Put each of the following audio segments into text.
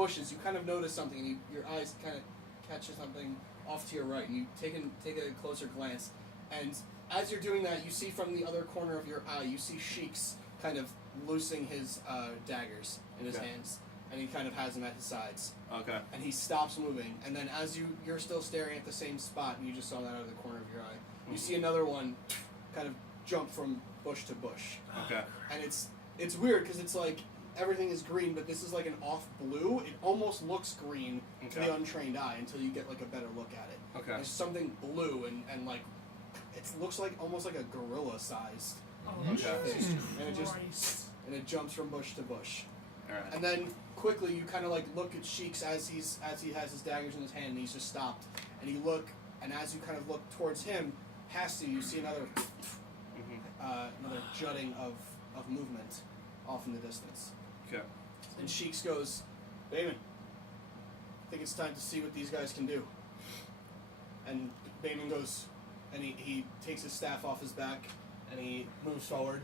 bushes, you kind of notice something, and your eyes kind of catch something off to your right, and you take a closer glance, and as you're doing that, you see from the other corner of your eye, you see Sheik's kind of loosing his daggers in his hands, and he kind of has them at his sides. Okay. And he stops moving, and then as you're still staring at the same spot, and you just saw that out of the corner of your eye, you see another one kind of jump from bush to bush. Okay. And it's weird because it's like everything is green, but this is like an off blue. It almost looks green to the untrained eye until you get like a better look at it. Okay. There's something blue and like it looks like almost like a gorilla sized. And it jumps from bush to bush. All right. And then quickly you kind of like look at Sheik's as he has his daggers in his hand, and he's just stopped. And you look, and as you kind of look towards him, past you see another jutting of movement off in the distance. Okay. And Sheik's goes, Bayman, I think it's time to see what these guys can do. And Bayman goes, and he takes his staff off his back, and he moves forward,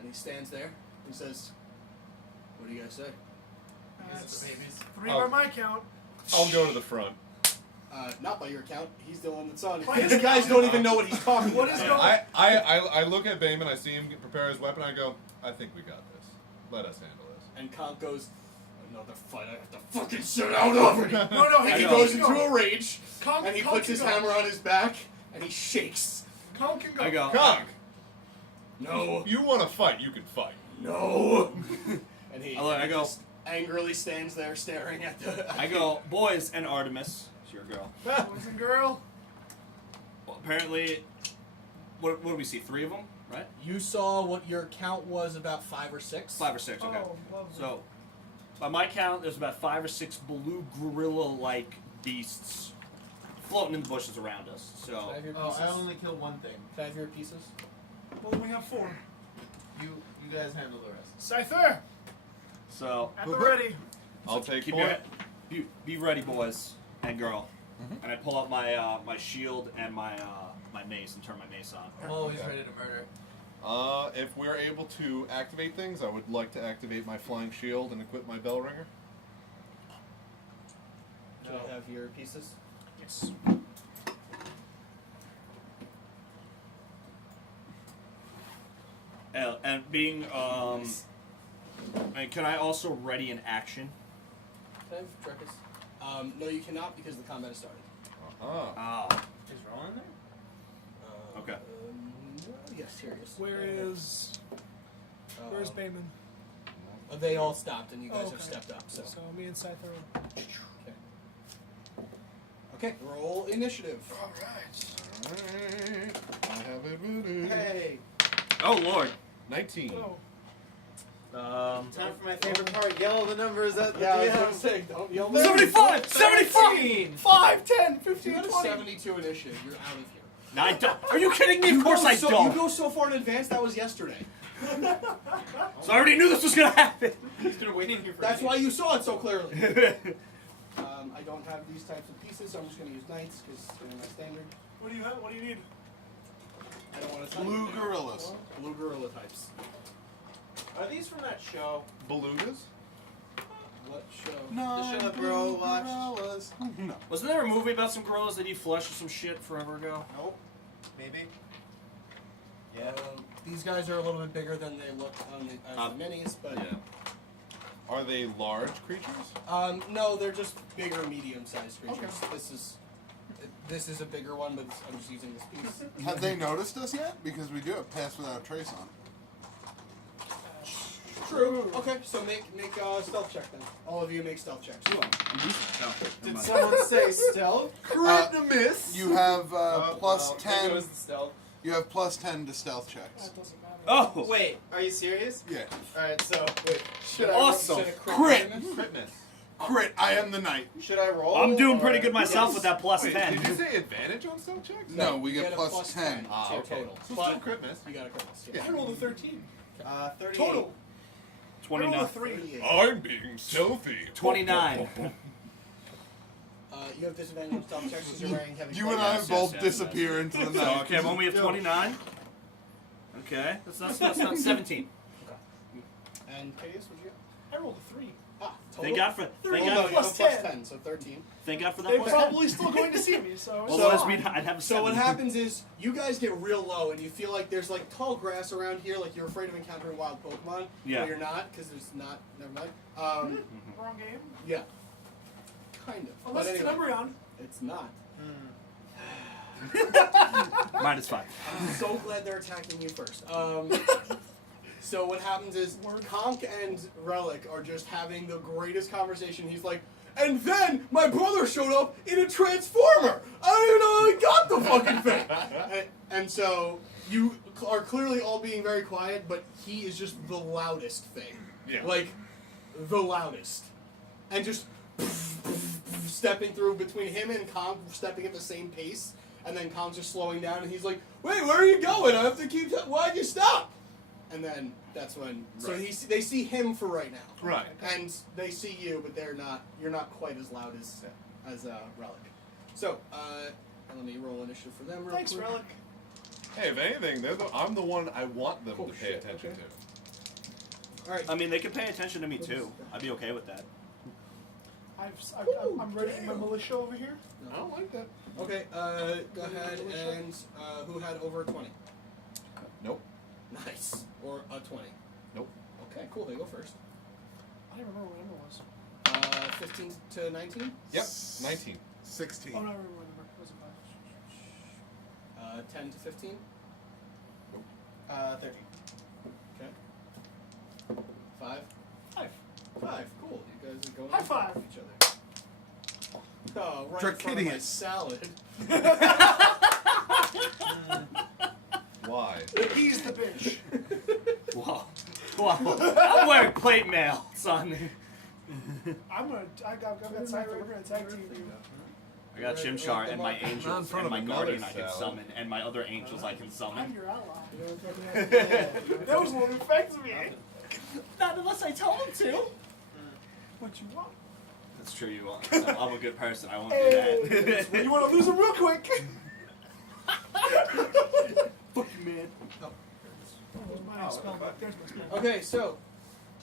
and he stands there. He says, what do you guys say? That's babies. 3 by my count. I'll go to the front. Not by your count. He's the one that's on it. These guys don't even know what he's talking about. What is going I look at Bayman, I see him prepare his weapon, I go, I think we got this. Let us handle this. And Conk goes, another fight, I have to fucking sit out already. No, And he goes into a rage, Conk, and he Conk puts his can go. hammer on his back, and he shakes. Conk can go. I go. Conk! No. You want to fight, you can fight. No. And he I go. just angrily stands there staring at the... I go, boys and Artemis. It's your girl. Boys and girl. Well, apparently, what do we see? 3 of them, right? You saw what your count was, about 5 or 6? 5 or 6. Okay. Oh, lovely. So, by my count, there's about 5 or 6 blue gorilla-like beasts floating in the bushes around us. Can I So, have your Oh, pieces? I only killed one thing. Can I have your pieces? Well, then we have 4. You guys handle the rest. Cypher, so at the ready. I'll take keep 4. your be ready, boys and girl. And I pull out my my shield and my mace and turn my mace on. I'm always ready to murder. If we're able to activate things, I would like to activate my flying shield and equip my bell ringer. Can I have your pieces? Yes. And being and can I also ready an action? Can I have Drekas? No, you cannot because the combat has started. Ah. Is Ruland there? Okay. Yes, here he is. Where's Bayman? They all stopped and you guys Oh, have okay. stepped up. So me and Cypher. okay, roll initiative. All right. Alright. I have it. Hey! Oh Lord. 19. Oh. Time for my favorite part. Yell the numbers at the Yeah, I was DM. gonna say, don't yell. 75! 75! 5, 10, 15, You have 20. 72 initiative. You're out of here. No, I don't. Are you kidding me? Of course I You don't. go so far in advance. That was yesterday. So I already knew this was gonna happen. He's been waiting here for That's me. why you saw it so clearly. I don't have these types of pieces, so I'm just gonna use knights because they're my standard. What do you have? What do you need? I don't want to tell Blue you. gorillas. Blue gorilla types. Are these from that show? Belugas? What show? No, The show that Bro watched? gorillas. No. Wasn't there a movie about some gorillas that eat flesh or some shit forever ago? Nope. Maybe. Yeah. These guys are a little bit bigger than they look on the minis, but Are they large creatures? no, they're just bigger, medium-sized creatures. This is a bigger one, but I'm just using this piece. Have they noticed us yet? Because we do have Pass Without a Trace on. True. Okay, so make a stealth check then. All of you make stealth checks. Did someone say stealth? TheCriticalMiss. You have plus Maybe it 10. was the stealth. You have plus 10 to stealth checks. That doesn't matter. Oh! Wait, are you serious? Yeah. Alright, so, wait, should Awesome. I, Crit. Critness. Crit. I am the knight. Should I roll? I'm doing pretty or- good myself Yes. with that plus Wait, 10. did you say advantage on stealth checks? No, we You get a plus 10. Ah, to your okay. total. So But still crit miss. you got a crit miss. Yeah. I rolled a 13. 38. Total. I rolled 29. a 3. I'm being stealthy. 29. You have disadvantage on stealth checks because you're wearing heavy You and I clothing. both yes, disappear into the So, night. okay, when we have 29. Okay, that's not 17. And Kitteus, what'd you get? I rolled a 3. Ah, total? Thank God for Well, thank no, God, you have a plus plus 10. 10, so 13. thank God for that They're plus 10. probably still going to see me, so it's Otherwise, fine. I'd have a So what 7. happens is you guys get real low, and you feel like there's like tall grass around here, like you're afraid of encountering wild Pokemon. Yeah. But you're not, because there's not. Never mind. Wrong game. Yeah. Kind of. Unless But it's anyway, an Umbreon. it's not. -5. I'm so glad they're attacking you first. So what happens is Conk and Rellik are just having the greatest conversation. He's like, and then my brother showed up in a transformer. I don't even know how he got the fucking thing. and so you are clearly all being very quiet, but he is just the loudest thing. Yeah. Like, the loudest. And just stepping through between him and Conk, stepping at the same pace. And then Conk's just slowing down, and he's like, wait, where are you going? I have to keep... Why'd you stop? And then that's when... So Right. they see him for right now. Right. And they see you, but they're not... You're not quite as loud as Rellik. So, let me roll initiative for them real Thanks, quick. Rellik. Hey, if anything, I'm the one I want them Oh, to pay shit, attention okay. to. All right. I mean, they could pay attention to me too. I'd be okay with that. I'm ready for my militia over here. I don't like that. Okay, go ahead and... who had over 20? Nope. Nice. Or a 20. Nope. Okay, cool. They go first. I don't remember what number it was. 15 to 19? Yep. 19. 16. Oh, no, I remember what number. Was it 5? 10 to 15? 13. Okay. 5? 5. 5. Cool. You guys are going High in front five. of each other. Oh, right in front of my Kitteus. salad. Why? He's the bitch. Wow. Wow. I'm wearing plate mail, son. I've got Cypher. We're gonna tag team you. I got Chimchar and my Not in angels front and of my my guardian I mother's can salad. summon, and my other angels I can I'm summon. your ally. That was what affects me. Not unless I tell them to. What you want? That's true, you won't. I'm a good person. I won't do Hey, that. you want to lose him real quick? Fuck you, man. There's my spell back. There's my spell. Okay, so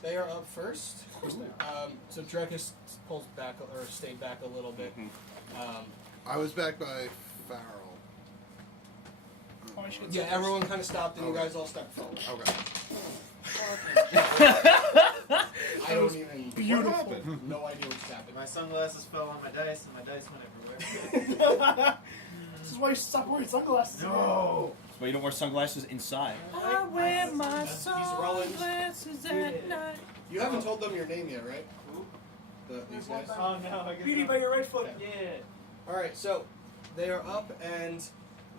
they are up first. So Drekas pulls back or stayed back a little bit. I was backed by Farrell. Oh, I should Yeah, everyone kind of stopped and you guys all stepped forward. Okay. I don't even. What happened? No idea what just happened. My sunglasses fell on my dice, and my dice went everywhere. This is why you stop wearing sunglasses. No! Well, you don't wear sunglasses inside. I wear my sunglasses at night. You haven't told them your name yet, right? Who? These guys. Oh no, I guess Beattie not. by your right foot. Yeah. All right, so they are up, and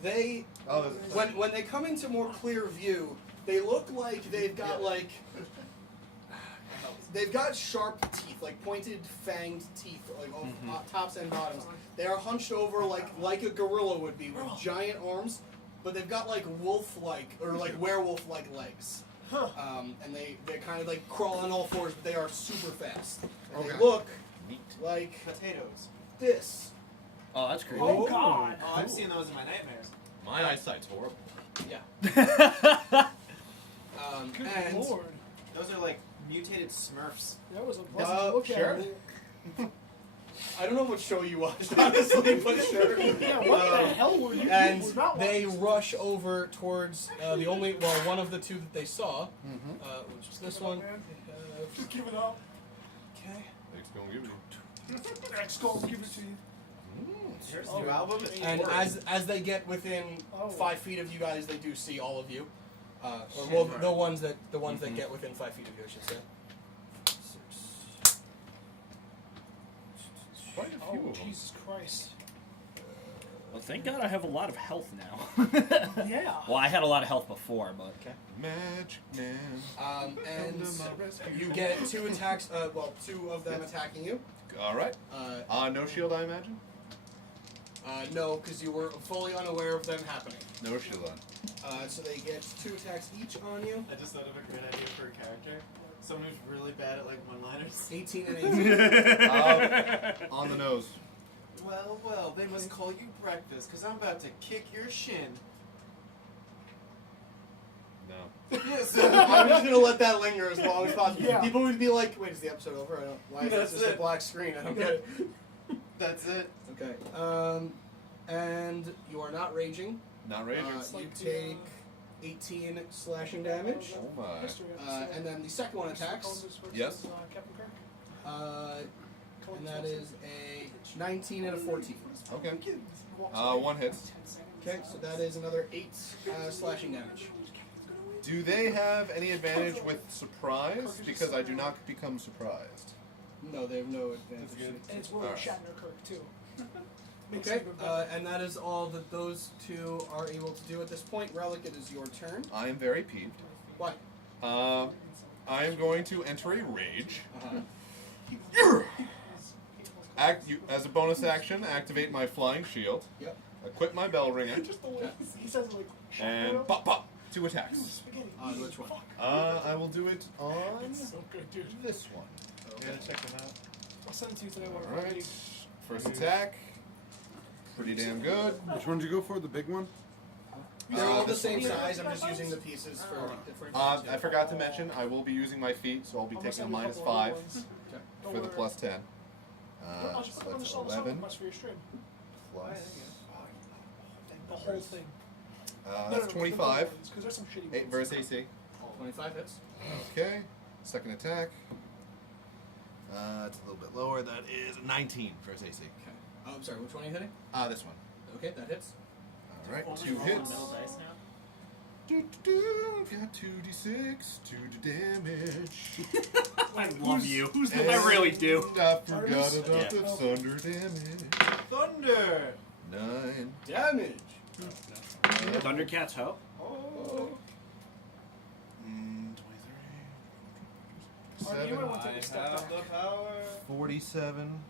they Oh, there's when they come into more clear view, they look like they've got they've got sharp teeth, like pointed, fanged teeth, like on tops and bottoms. They are hunched over like a gorilla would be, with giant arms, but they've got like wolf-like or like werewolf-like legs. And they kind of like crawl on all fours, but they are super fast. And Okay. they look neat. like Potatoes. this. Oh, that's creepy. Oh God. Oh, I've seen those in my nightmares. My eyesight's horrible. Yeah. Good And Lord. Those are like mutated Smurfs. That was a blessing to look sure. at. I don't know what show you watched, honestly, but sure. Yeah, what the hell were you? And you were not they watching. rush over towards one of the two that they saw, which is this Give it up, one. man. Just give it up. Okay. Thanks, gonna give it X Gold, give it to you. Here's Oh. the new album. It's And boring. as they get within Oh. 5 feet of you guys, they do see all of you. Or Shit. well, the ones that get within 5 feet of you, I should say. Quite a few Oh, of them. Jesus Christ. Well, thank God I have a lot of health now. Yeah. Well, I had a lot of health before, but Magic Man. And Come to my rescue. you get 2 attacks. 2 of them attacking you. All right. No shield, I imagine. No, because you were fully unaware of them happening. No shield on. So they get 2 attacks each on you. I just thought of a great idea for a character. Someone who's really bad at like one-liners. 18 and 18. On the nose. Well, they must call you breakfast, because I'm about to kick your shin. No. Yes. I'm just gonna let that linger as long as possible. Yeah. People would be like, "Wait, is the episode over? I don't. Why is That's this just a it. black screen? I don't get it." That's it. Okay. And you are not raging. Not raging. You take 18 slashing damage. Oh my. And then the second one attacks. Yes. Captain Kirk. And that is a 19 and a 14. Okay. One hits. Okay, so that is another 8 slashing damage. Do they have any advantage with surprise? Because I do not become surprised. No, they have no advantage. And it's William Alright. Shatner Kirk, too. Makes Okay, it even better. and that is all that those two are able to do at this point. Relic, it is your turn. I am very peeved. What? I am going to enter a rage. As a bonus action, activate my flying shield. Yep. Equip my bell ringer. Just the way he says it like, And pop pop. 2 attacks. spaghetti. On which one? I will do it on It's so good, dude. this one. You gotta check them out. I'll send it to you today. When Alright. First attack. Pretty damn good. Which one did you go for? The big one? They're all the this same one. size. I'm just using the pieces for different. I forgot to mention, I will be using my feet, so I'll be taking a -5 for the plus 10. I'll just So put it on the that's song 11 request for your stream. plus. The whole thing. That's 25. Because there's some shitty 8 ones. versus AC. 25 hits. Okay. Second attack. It's a little bit lower. That is 19 versus AC. Okay. Oh, I'm sorry. Which one are you hitting? This one. Okay, that hits. All right. Only 2 roll hits. middle dice now. Got 2d6, 2 damage. I love you. I really do. And I forgot Artemis? about Yeah. the thunder damage. Thunder! 9. Damage. Thundercats ho. Oh. 23. Arden, you might 7. want to take a step back. the power. 47.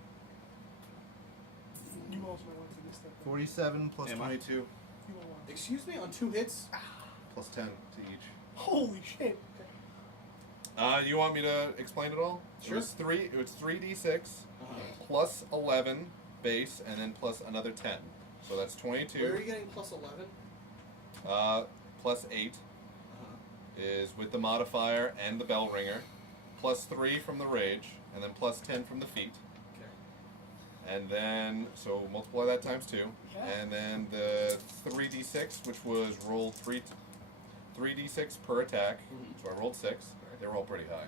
You also might want to take a step back. 47 plus Am I? 22 You won't want to. Excuse me, on 2 hits? plus 10 to each. Holy shit. You want me to explain it all? Sure. It was 3d6 Uh-huh. plus 11 base, and then plus another 10. So that's 22. Where are you getting plus 11? Plus 8 Uh-huh. is with the modifier and the bell ringer. Plus 3 from the rage, and then plus 10 from the feet. Okay. And then, so multiply that times 2. Yeah. And then the 3d6, which was rolled 3d6 per attack. Mhm. So I rolled 6. They were all pretty high.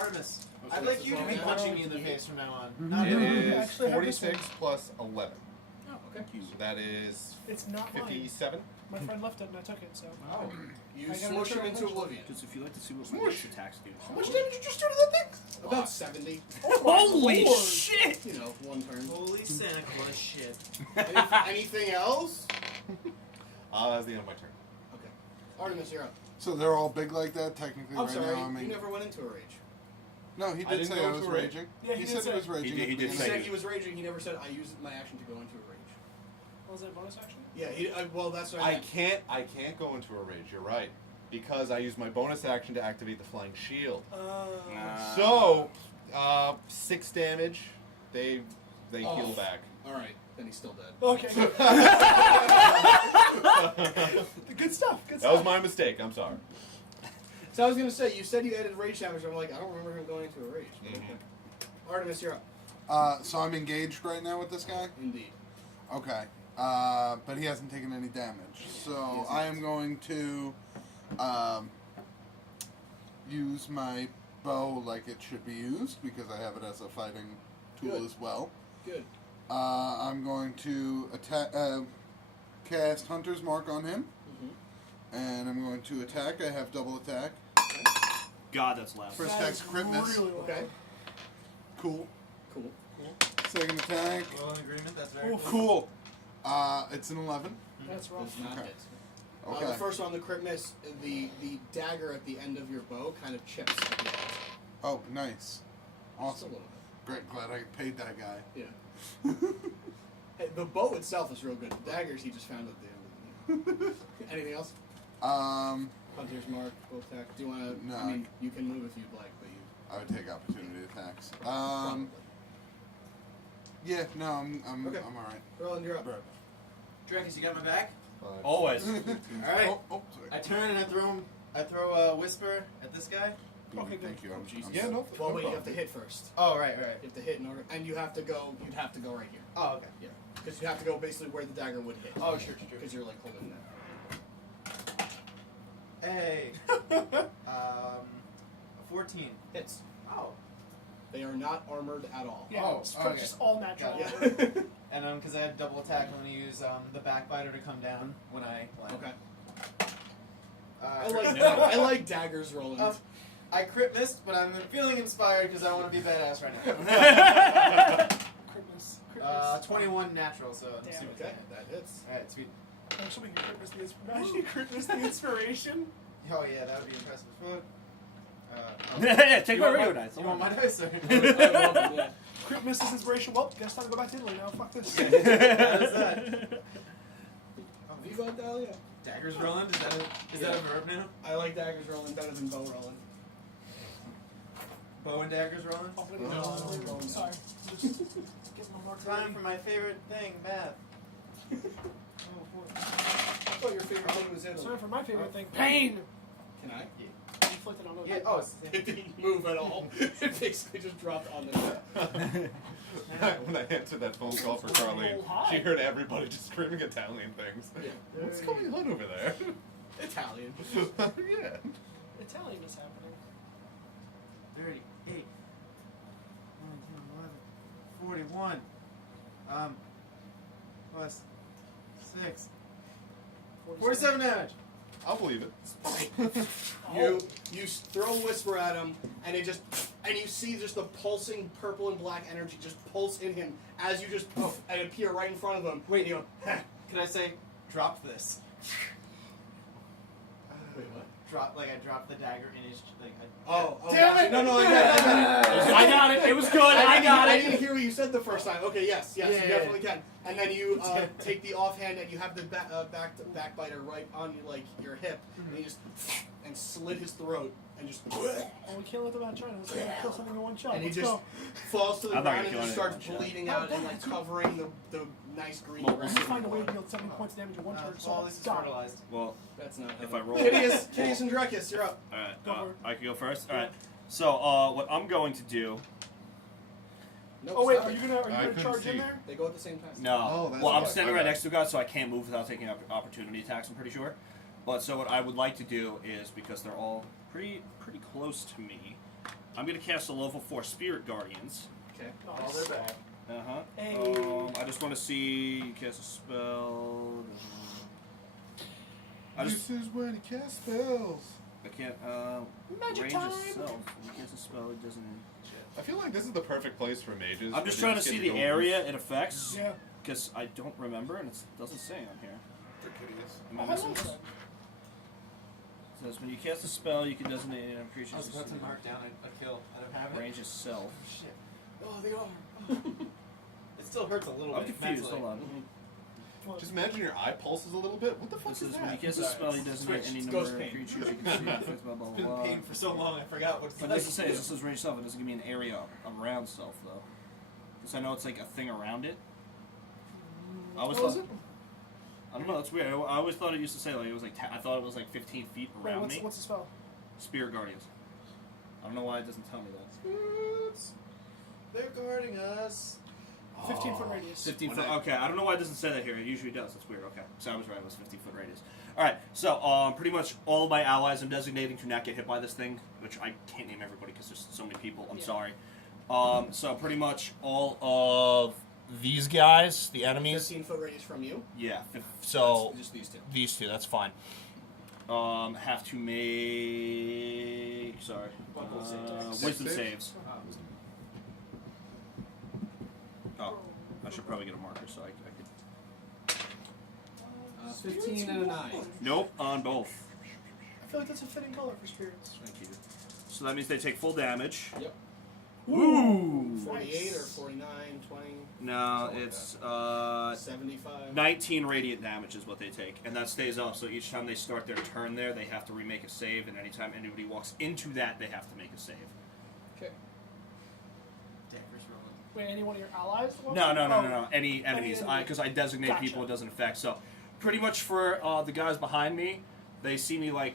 Artemis, Oh, so I'd it's like as you to long be as- punching me in the face from now on. Mhm. Not It no, no, doing no, is actually, I have this 46 plus 11. Oh, okay. So that is It's not mine. 57. My friend left it and I took it, so. Oh. You I gotta smush him return into it. oblivion. Just if you like to see what Smush. my attacks do. How much damage did you just do to that thing? About 70. Holy Lord. shit! You know, one turn. Holy Santa Claus shit. Anything else? That's the end of my turn. Okay. Artemis, you're up. So they're all big like that, technically, I'm right sorry, now. I mean, you never went into a rage. no, he I did didn't say go I into was a rage. raging. Yeah, he he did said say- he was raging. He at did the He say- beginning. said he was raging, he never said, I used my action to go into a rage. Was that a bonus action? Yeah, well, that's what I meant. can't go into a rage. You're right, because I used my bonus action to activate the flying shield. So, 6 damage. They heal back. Alright, then he's still dead. Okay, good. Good stuff, good That stuff. was my mistake. I'm sorry. So I was gonna say, you said you added rage damage, I'm like, I don't remember him going into a rage. Mhm. Okay. Artemis, you're up. So I'm engaged right now with this guy. Indeed. Okay. But he hasn't taken any damage. So I am going to use my bow like it should be used because I have it as a fighting tool Good. as well. Good. I'm going to cast Hunter's Mark on him, Mm-hmm. and I'm going to attack. I have double attack. God, that's loud. First That attack's is crit miss. really loud. Okay. Cool. Cool. Second attack. We're all in agreement. That's very Oof. Cool. It's an 11. That's rough. Does not Okay. hit. Okay. The first one, the crit miss, the dagger at the end of your bow kind of chips at the end. Oh, nice. Just Awesome. a little Great. Glad I paid that guy. bit. Yeah. Hey, the bow itself is real good. The daggers he just found at the end of the Anything else? Hunter's Mark, bow attack. Do you want to? No. I mean, you can move if you'd like, but you. I would take opportunity attacks. Probably. Yeah, no, I'm Okay. all right. Roland, you're up. Drekas, you got my back? Fine. Always. Alright. Oh, sorry. I turn and I throw him I throw a whisper at this guy. Okay, good. Thank you. Jesus. Yeah, no. Well, no wait, you have to problem. hit first. Oh, right. You have to hit in order, and you have to go. You'd have to go right here. Oh, okay. Yeah, because you have to go basically where the dagger would hit. Oh, sure. Because you're like holding that. Hey. 14. Hits. Oh. They are not armored at all. Yeah, Oh, it's okay. just all natural. Got Yeah. And because I have double attack, I'm going to use the backbiter to come down when I land. Okay. Uh, I like daggers rolling. I crit missed, but I'm feeling inspired because I want to be badass right now. Critness. 21 natural, so I'm Damn, assuming Okay, that hits. Alright, sweet. Actually, we can critness the inspiration. Oh yeah, that would be impressive. Yeah, take you my want regular dice. You want my dice, sir? I love them, yeah. Crit misses inspiration. Well, guess time to go back to Italy now. Fuck this. How is that? Viva Italia. Daggers rolling? Is that a verb now? I like daggers rolling better than bow rolling. Bow and daggers rolling? Oh, wait, No. no. Sorry. Just getting my mark Time ready. for my favorite thing, math. I thought your favorite thing was Italy. Sorry for my favorite thing. Pain. Can I? Inflicted on Yeah. Oh, It didn't move at all. It basically just dropped on the ground. When I answered that phone call for Charlene, she heard everybody just screaming Italian things. Yeah. What's going on over there? Italian. Yeah. Italian is happening. 38, 19, 11, 41. Plus 6. 47 damage. I'll believe it. You throw a whisper at him, and you see just the pulsing purple and black energy just pulse in him as you just poof and appear right in front of him. Wait. and you go, Can I say, drop this? Wait, what? I dropped the dagger in his, Oh, Damn gotcha. it! No, I got it. I got it. It was good. I got I it. didn't hear what you said the first time. Okay, yes, Yeah, you yeah, definitely can. And then you take the offhand and you have the backbiter right on your hip, and you just and slit his throat and just. Oh, we can't let them out China. Let's kill something in one shot. And he Let's just go. falls to the I'm not ground and gonna just kill starts anyone, bleeding shot. out and covering the nice green Well, grass. Let's find a way to deal 7 points of damage in one turn. So all this is die. fertilized. Well, That's not. if how I roll, Kitteus and Drekas, you're up. all right, Go for it. I can go first. All right. So, what I'm going to do? Nope, Oh wait, stop. are you gonna couldn't charge see. in there? They go at the same time. No. Oh, that's Well, I'm right. standing Okay. right next to a guy, so I can't move without taking opportunity attacks. I'm pretty sure. But so what I would like to do is, because they're all pretty close to me, I'm gonna cast a level 4 Spirit Guardians. Okay. All they're back. Hey. I just want to see you cast a spell. This is when he casts spells. I can't. Magic range time. itself. When you cast a spell, it doesn't. I feel like this is the perfect place for mages. I'm just where trying they to see get the go area it affects, Yeah. because I don't remember and it doesn't say on here. For Kitteus. Am Oh, I I missing love this? that. It says when you cast a spell, you can designate a creature. I was about to mark down a kill. I don't have it. range itself. Shit. Oh, they are. It still hurts a little I'm bit. confused. mentally. Hold on. Well, Just imagine your eye pulses a little bit. What the fuck This is is when you that? cast a spell, you designate Switch. any It's number ghost of pain. creatures you can see. Affects blah blah It's been blah. pain for so long, I forgot what But it doesn't say this is range itself. It doesn't give me an area around self though, because I know it's like a thing around it. I always what was thought. it? I don't know. That's weird. I always thought it used to say like it was like I thought it was like 15 feet Wait, around what's me. the spell? Spirit Guardians. I don't know why it doesn't tell me that. Spirits, they're guarding us. 15-foot radius. 15 When foot. I- Okay, I don't know why it doesn't say that here. It usually does. That's weird. Okay, so I was right. It was 15-foot radius. All right. So pretty much all of my allies I'm designating to not get hit by this thing, which I can't name everybody because there's so many people. I'm Yeah. sorry. So pretty much all of these guys, the enemies. 15-foot radius from you. Yeah. So Just these two. these two. That's fine. Have to make wisdom saves. Oh, I should probably get a marker so I could. 15 and a 9. Nope, on both. I feel like that's a fitting color for spirits. Thank you. So that means they take full damage. Yep. Ooh. 48 or 49, 20, No, Something like it's 75. 19 radiant damage is what they take, and that stays up. So each time they start their turn there, they have to remake a save, and anytime anybody walks into that, they have to make a save. Okay. Daggers rolling. Wait, any one of your allies? No. Any enemies, enemy. because I designate Gotcha. people it doesn't affect. So pretty much for the guys behind me, they see me like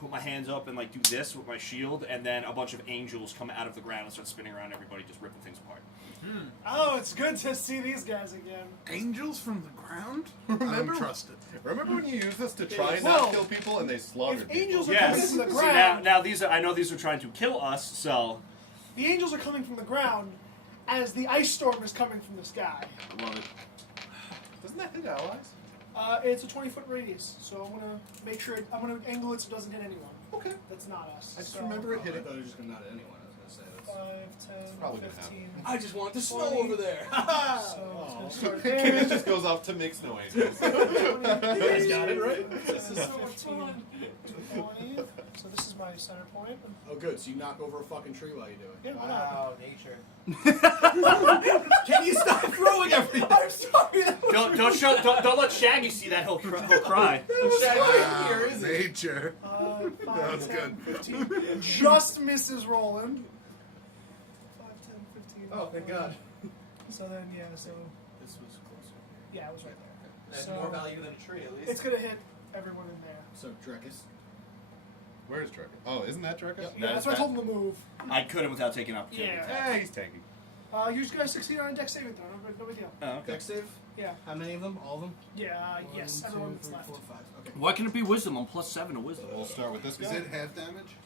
put my hands up and like do this with my shield, and then a bunch of angels come out of the ground and start spinning around everybody, just ripping things apart. Oh, it's good to see these guys again. Angels from the ground? I Remember- don't trust it. Remember when you used this to try and Well, not kill people and they slaughtered If angels are Yes. coming from the See, ground, now these are, I know these are trying to kill us, so the angels are coming from the ground as the ice storm is coming from the sky. I love it. people? Doesn't that hit allies? It's a 20-foot radius, so I'm gonna make sure I'm gonna angle it so it doesn't hit anyone. Okay. That's not us. I just So, remember it I hitting. thought it was just not at anyone. I was gonna say that's. 5, 10, probably gonna 15. I just want the snow 20. over there. So it's gonna start Kitteus there. just goes off to make snow angels. You guys got it right. This is so much fun. 20. So this is my center point. Oh, good. So you knock over a fucking tree while you do it. Yeah, why not? Wow, nature. Can you stop throwing everything? I'm sorry. Don't let Shaggy see that. He'll cry. Here is it? Nature. 5, That was 10, good. 15. Just misses Roland. 5, 10, 15. Oh, thank God. So then, yeah, so. This was closer. Yeah, it was right there. That's So- more value than a tree, at least. It's gonna hit everyone in there. So Drekas. Where's Drekas? Oh, isn't that Drekas? Yep. Yeah, that's why I told him to move. I couldn't without taking opportunity. Yeah. attack. Yeah, he's tanky. You guys succeed on a dex saving throw. No big deal. Oh, okay. Dex save. Yeah. How many of them? All of them? Yeah, yes, One, everyone two, that's three, left. 4, 5. Okay. Why can it be wisdom? I'm +7 to wisdom. We'll start with this Is guy. it half damage?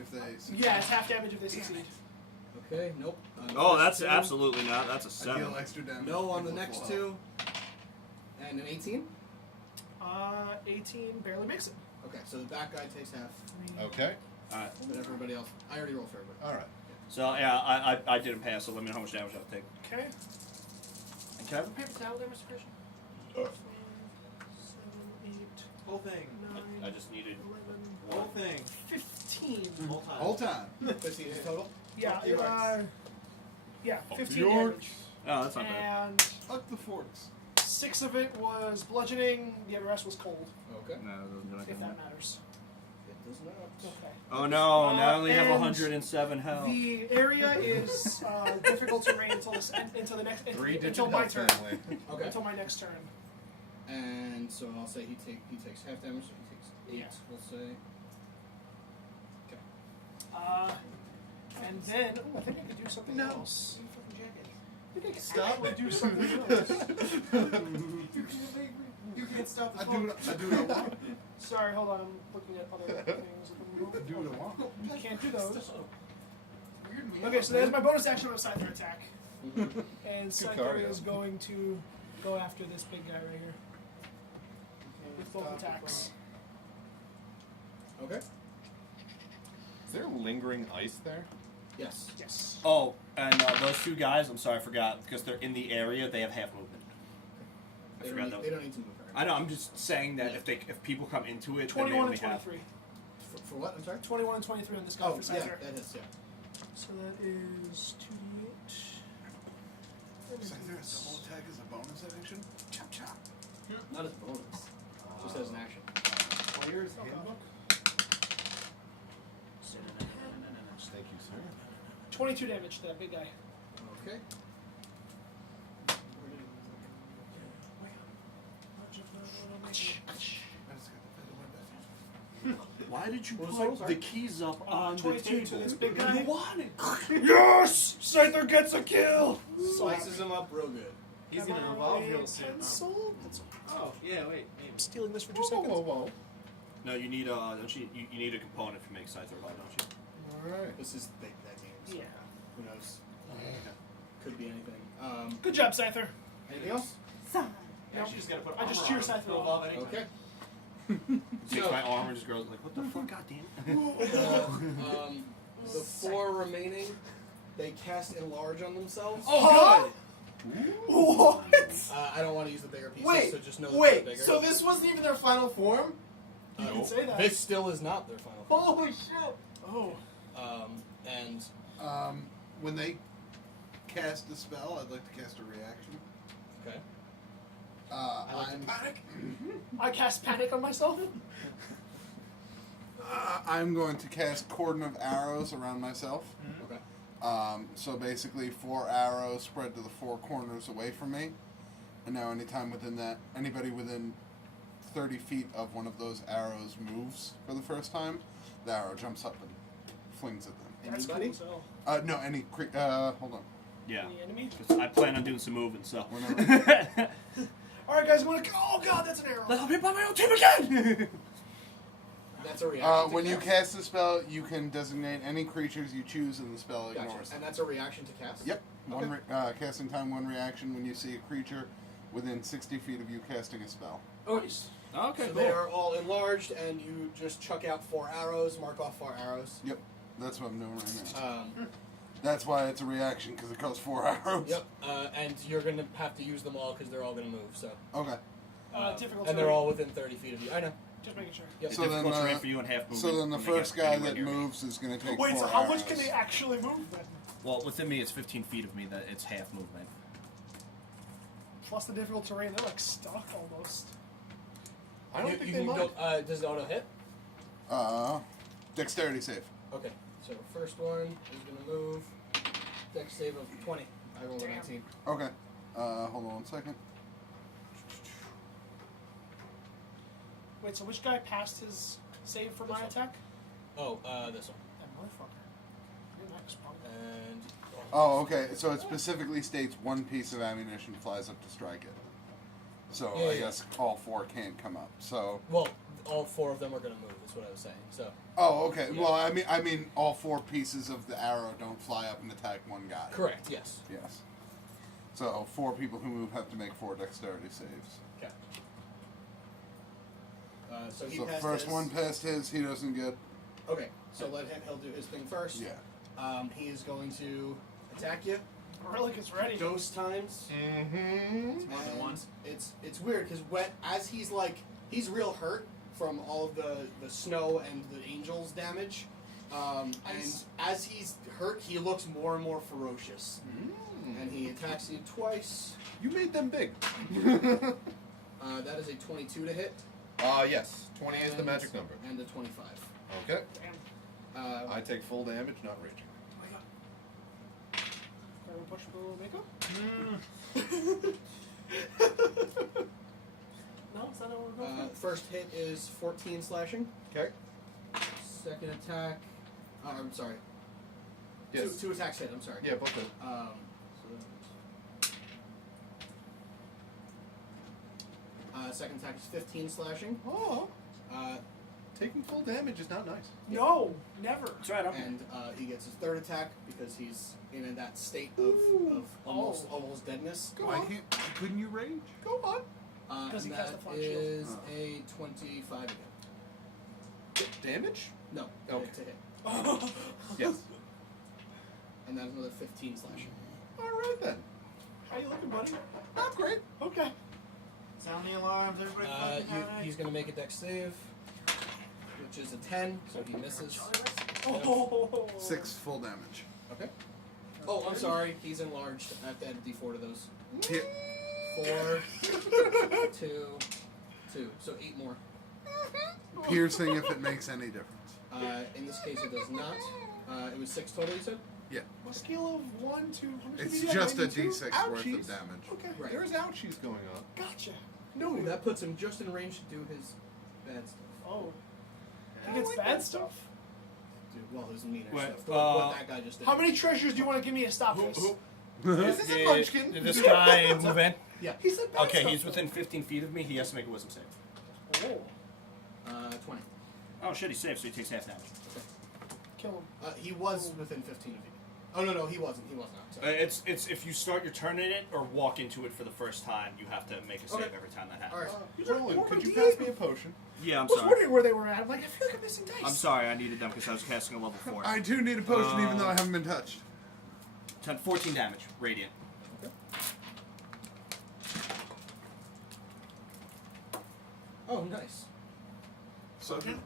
If they succeed? Yeah, it's half damage if they succeed. Okay. Nope. On the Oh, first that's two. absolutely not. That's a I 7. deal extra damage. No on the People next full two. And an 18. 18 barely makes it. Okay. So the back guy takes half, Okay. Alright. but everybody else. I already rolled for everybody. All right. So yeah, I didn't pass. So let me know how much damage I'll take. Okay. And Kevin? Paper towel there, Mr. Christian. 5, 7, 8, Whole thing. 9, I just needed 11, Whole thing. 15. Whole time. Whole time. 15 total. Yeah, Fuck yours. yeah, Fuck 15 yours. damage. Oh, that's not bad. And Fuck the forks. 6 of it was bludgeoning, the other rest was cold, Okay. No, it doesn't do if anything. that matters. It does not. Okay. Oh no! Now I only have and 107 health. The area is difficult terrain until the next until my turn. Okay. Until my next turn. And so I'll say he takes half damage. So he takes 8. Yeah. We'll say. And then I think I could do something else. I think I could Stop actually it. do something else. You can't stop the I phone. do what I want. Sorry, hold on. I'm looking at other things. I do what I want. You can't do those. Weird me Okay, out, so there's man. my bonus action of Scyther attack. Mhm. And Scyther cardio. is going to go after this big guy right here. With both attacks. Okay. Is there lingering ice there? Yes. Yes. Oh, and those two guys. I'm sorry, I forgot because they're in the area. They have half movement. I They forgot don't, that. need, they don't need to move very I know. I'm just saying that if people come into it, 21 they and may have. 23. For what? I'm sorry? 21 and 23 on this guy Oh, for yeah, Scyther. that is, yeah. So that is 2d8. Scyther has double attack as a bonus action. Chop chop. Not as a bonus. Just as an action. Player's Okay. handbook? Thank you, sir. 22 damage to that big guy. Okay. I just got the feather one back. Why did you What was put that? the keys up on the 22 table? to this big guy. You wanted. Yes! Scyther gets a kill! Slices him up real good. He's gonna revolve real soon. Pencil? Oh, yeah, wait. Maybe. I'm stealing this for 2 Whoa, seconds. whoa, whoa. No, you need don't you need a component to make Scyther alive, don't you? All right. This is big that game. So Yeah. who knows? Could be anything. Good job, Scyther. Anything else? Yeah, she's gotta put I just armor cheer on Scyther to on. revolve anytime. Okay. Takes So- my arm and just grows like, what the fuck? God damn. The 4 remaining, they cast enlarge on themselves. Oh, What? I don't want to use the bigger pieces, Wait, so just know that they're wait, bigger. so this wasn't even their final form? You Nope. can say that. This still is not their final form. Holy shit! Oh. And When they cast a spell, I'd like to cast a reaction. okay. I'm Panic? I cast panic on myself. I'm going to cast cordon of arrows around myself. Okay. So basically, 4 arrows spread to the 4 corners away from me, and now anytime within that, anybody within 30 feet of one of those arrows moves for the first time, the arrow jumps up and flings at them. That's Anybody? cool. So, No, any hold on. Yeah. any enemies? 'Cause I plan on doing some moving, so. Whenever. All right, guys. I'm gonna. Oh God, that's an arrow. I'll be by my own team again! That's a reaction. When to you cast. cast the spell, you can designate any creatures you choose, and the spell Gotcha. ignores them. And that's a reaction to cast. Yep. Okay. Casting time, 1 reaction when you see a creature within 60 feet of you casting a spell. Nice. Okay, So cool. they are all enlarged, and you just chuck out 4 arrows, mark off 4 arrows. Yep. That's what I'm doing right now. Um, That's why it's a reaction, because it costs 4 arrows. yep. And you're gonna have to use them all because they're all gonna move. So. Okay. Difficult And they're terrain. all within 30 feet of you. I know. Just making sure. Yep. So Difficult then, terrain for you and half movement. So then the when they first get guy anywhere that near me. moves is going to take Wait, 4 so how arrows. much can they actually move then? Well, within me, it's 15 feet of me that it's half movement. Plus the difficult terrain, they're like stuck almost. I don't You think can they mind. go, does the auto hit? Dexterity save. Okay. So first one is gonna move. Dex save of 20. I rolled a Damn. 19. Okay. Hold on 1 second. Wait, so which guy passed his save for my This attack? Oh, this one. That motherfucker. You're next, punk. And. Oh, okay. So it specifically states 1 piece of ammunition flies up to strike it. So Yeah, I yeah. guess all 4 can't come up. So. Well, all 4 of them are gonna move. Is what I was saying. So. Oh, okay. Yeah. Well, I mean, all 4 pieces of the arrow don't fly up and attack 1 guy. Correct. Yes. Yes. So 4 people who move have to make 4 dexterity saves. Okay. So he So passed first his. one past his, he doesn't get. Okay. So let him. He'll do his thing first. Yeah. He is going to attack you. Rellik is ready. Ghost times. Mm-hmm. More than one. It's weird because as he's real hurt from all of the snow and the angels damage, and as he's hurt, he looks more and more ferocious, and he attacks you twice. You made them big. That is a 22 to hit. Yes. 20 is the magic number. And a 25. Okay. Damn. I take full damage, not raging. Oh my god. Can I push the makeup? No, is that what we're going for? First hit is 14 slashing. Okay. Second attack. I'm sorry. Yes. Two attacks hit. I'm sorry. Yeah, both of them. Second attack is 15 slashing. Oh. Uh, Taking full damage is not nice. No, never. That's right, and he gets his third attack because he's in that state of almost deadness. Go Why on. couldn't you rage? Go on. Because he And cast that the flank shield. is Oh. a 25 again. Damage? No, Okay. to hit. Yes. And that's another 15 slashing. All right then. How you looking, buddy? Not great. Okay. Sound the alarms, everybody fucking panic. He's gonna make a dex save, which is a 10, so he misses. Oh. 6 full damage. Okay. Oh, I'm sorry. He's enlarged. I have to add a d4 to those. Here. 4, 2, 2. So 8 more. Piercing if it makes any difference. In this case, it does not. It was 6 total, you said? Yeah. A scale of 1 to. how much It's did you get? just a 92? d6 worth Ouchies. of damage. Okay. Right. There's ouchies going on. Gotcha. No, that puts him just in range to do his bad stuff. Oh. He gets bad stuff? Dude, well, his meaner Wait, stuff. What that guy just did. How many treasures do you want to give me to stop this? Is this a munchkin? Did this guy move in? Yeah. He said bad Okay, stuff. he's within 15 feet of me. He has to make a wisdom save. Oh. 20. Oh shit, he's safe, so he takes half damage. Kill him. He was within 15 of you. Oh, no, he wasn't. He was not. Sorry. It's if you start your turn in it or walk into it for the first time, you have to make a save Okay. every time that All happens. right. Roland, could you D8? pass me a potion? Yeah, I'm I was sorry. wondering where they were at. I'm like, I feel like I'm missing dice. I'm sorry, I needed them because I was casting a level 4. I do need a potion even though I haven't been touched. 14 damage, radiant. Oh, nice. So good.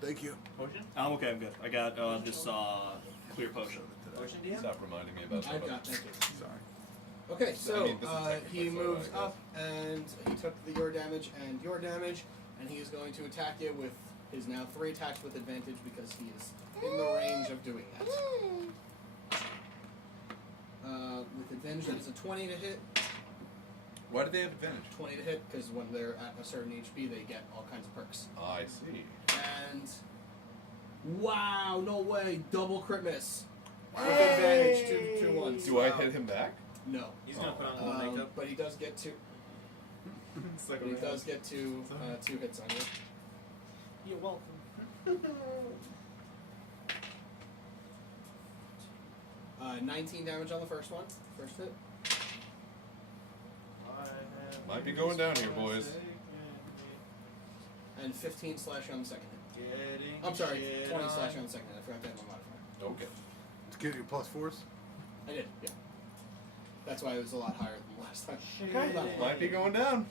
Thank you. Potion? I'm okay, I'm good. I got this clear potion. Potion, DM? Stop reminding me about I've got. Thank you. Sorry. Okay, so this is technically he so moves I guess. up and he took your damage, and he is going to attack you with his now 3 attacks with advantage because he is in the range of doing that. With advantage, that is a 20 to hit. Why do they have advantage? 20 to hit, because when they're at a certain HP, they get all kinds of perks. I see. And wow, no way, double crit miss. With Hey! advantage, two ones. Do I hit him back? No. He's gonna put on the makeup. But he does get two. It's like But he does get two hits on you. You're welcome. 19 damage on the first one. First hit. Might be going down here, boys. And 15 slash on the second hit. Getting I'm sorry, shit 20 on. slash on the second hit. I forgot to add my modifier. Okay. To get your +4s. I did, yeah. That's why it was a lot higher than last time. Okay. Might be going down.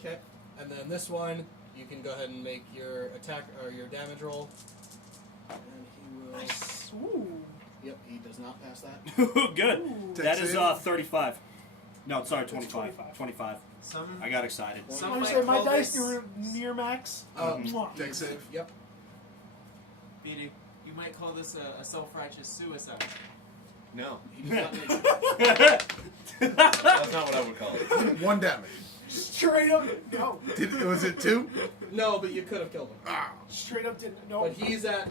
Okay. And then this one, you can go ahead and make your attack or your damage roll. And he will. Nice. Ooh. Yep, he does not pass that. Good. Ooh. That is Save. 35. No, sorry, It's 25. 25. 25. Some I got excited. Some I'm might saying my call dice this- were near max. Mwah. Dex save. Yep. Beattie, you might call this a self-righteous suicide. No. He does not make it. That's not what I would call it. 1 damage. Straight up. No. Was it 2? No, but you could have killed him. Ah. Straight up didn't. No. But he's at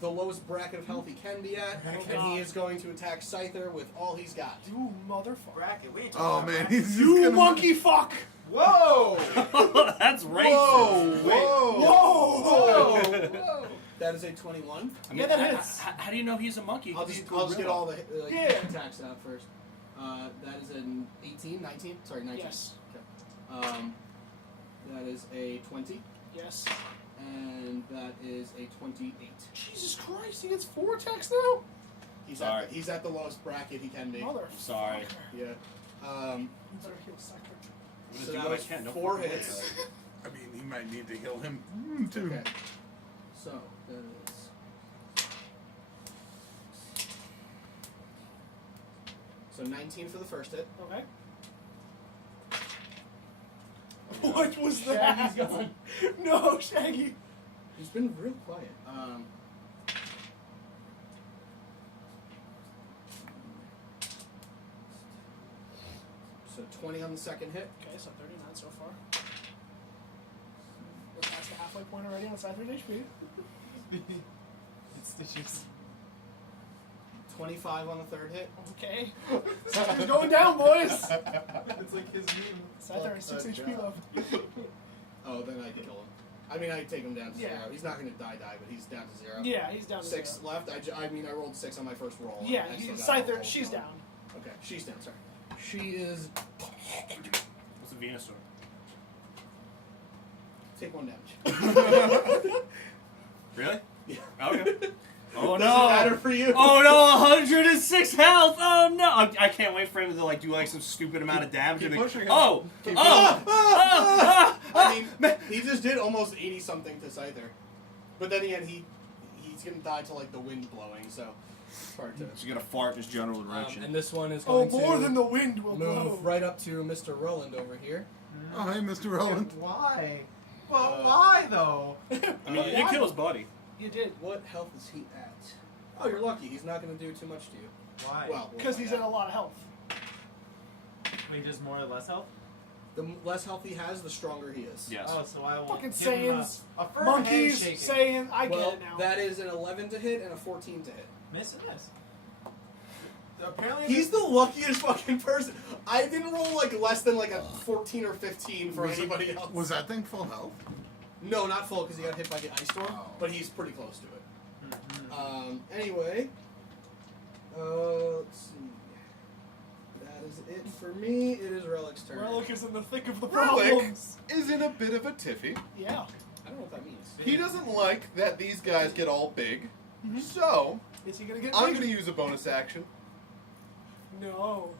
the lowest bracket of health he can be at, Oh, and he God. is going to attack Scyther with all he's got. You motherfucker. Bracket, wait. Oh man, he's You gonna monkey fuck. Whoa! That's racist. Whoa! Whoa! Whoa. Whoa! That is a 21. I mean, Yeah, that how- hits. How do you know he's a monkey? I'll 'Cause just, he's I'll just get gorilla. all the Yeah. attacks out first. That is an 18, 19? Sorry, 19. Yes. Okay. That is a 20, Yes. and that is a 28. Jesus Christ, he gets 4 attacks now? Sorry. He's at the lowest bracket he can be. Motherfucker. Sorry. Yeah. You better heal Scyther. I'm So gonna do that what I was can. Don't 4 fucking hits. worry about I mean, he might need to heal him too. Okay. So that is. So 19 for the first hit. Okay. What was that? Shaggy's gone. No, Shaggy. He's been real quiet. So 20 on the second hit. Okay, so 39 so far. We're past the halfway point already on Scyther's HP. It's stitches. 25 on the third hit. Okay. Scyther's going down, boys. It's like his meme. Scyther has 6 HP left. Oh, then I kill him. I mean, I take him down to Yeah. 0. He's not going to die, but he's down to 0. Yeah, he's down to 6 0. left. I mean, I rolled 6 on my first roll. Yeah, I still got a Scyther, roll, she's so- down. Okay, she's down, sorry. She is. What's a Venusaur? Take 1 damage. Really? Yeah. Okay. Oh Doesn't no! matter for you. Oh no! 106 health! Oh no! I can't wait for him to like do like some stupid amount of damage. Keep and be, pushing him. oh! Keep Oh! I mean, he just did almost 80 something to Scyther. But then again, he's going to die to like the wind blowing, so it's hard to. He's gonna fart in his general direction. And this one is Oh, going more to than the wind will move blow. right up to Mr. Ruland over here. Oh, hey, Mr. Roland. Why? Well, why though? I mean, you kill his buddy. You did. What health is he at? Oh, you're lucky. He's not going to do too much to you. Why? Well, we'll Because find he's at out. a lot of health. Wait, does more or less help? The less health he has, the stronger he is. Yes. Oh, so I will. Fucking give him Saiyans, a firm monkeys, handshake. saying, I Well, get it now. that is an 11 to hit and a 14 to hit. Miss and miss. Apparently, He's the luckiest fucking person. I didn't roll like less than like a 14 or 15 for Was it- anybody else. Was that thing full health? No, not full because he got hit by the ice storm, Oh. but he's pretty close to it. Mhm. Anyway, let's see. That is it for me. It is Rellik's turn. Rellik is in the thick of the Rellik problems. is in a bit of a tiffy. Yeah. I don't know what that means. He doesn't like that these guys get all big. So, Is he going to get I'm big? going to use a bonus action. No.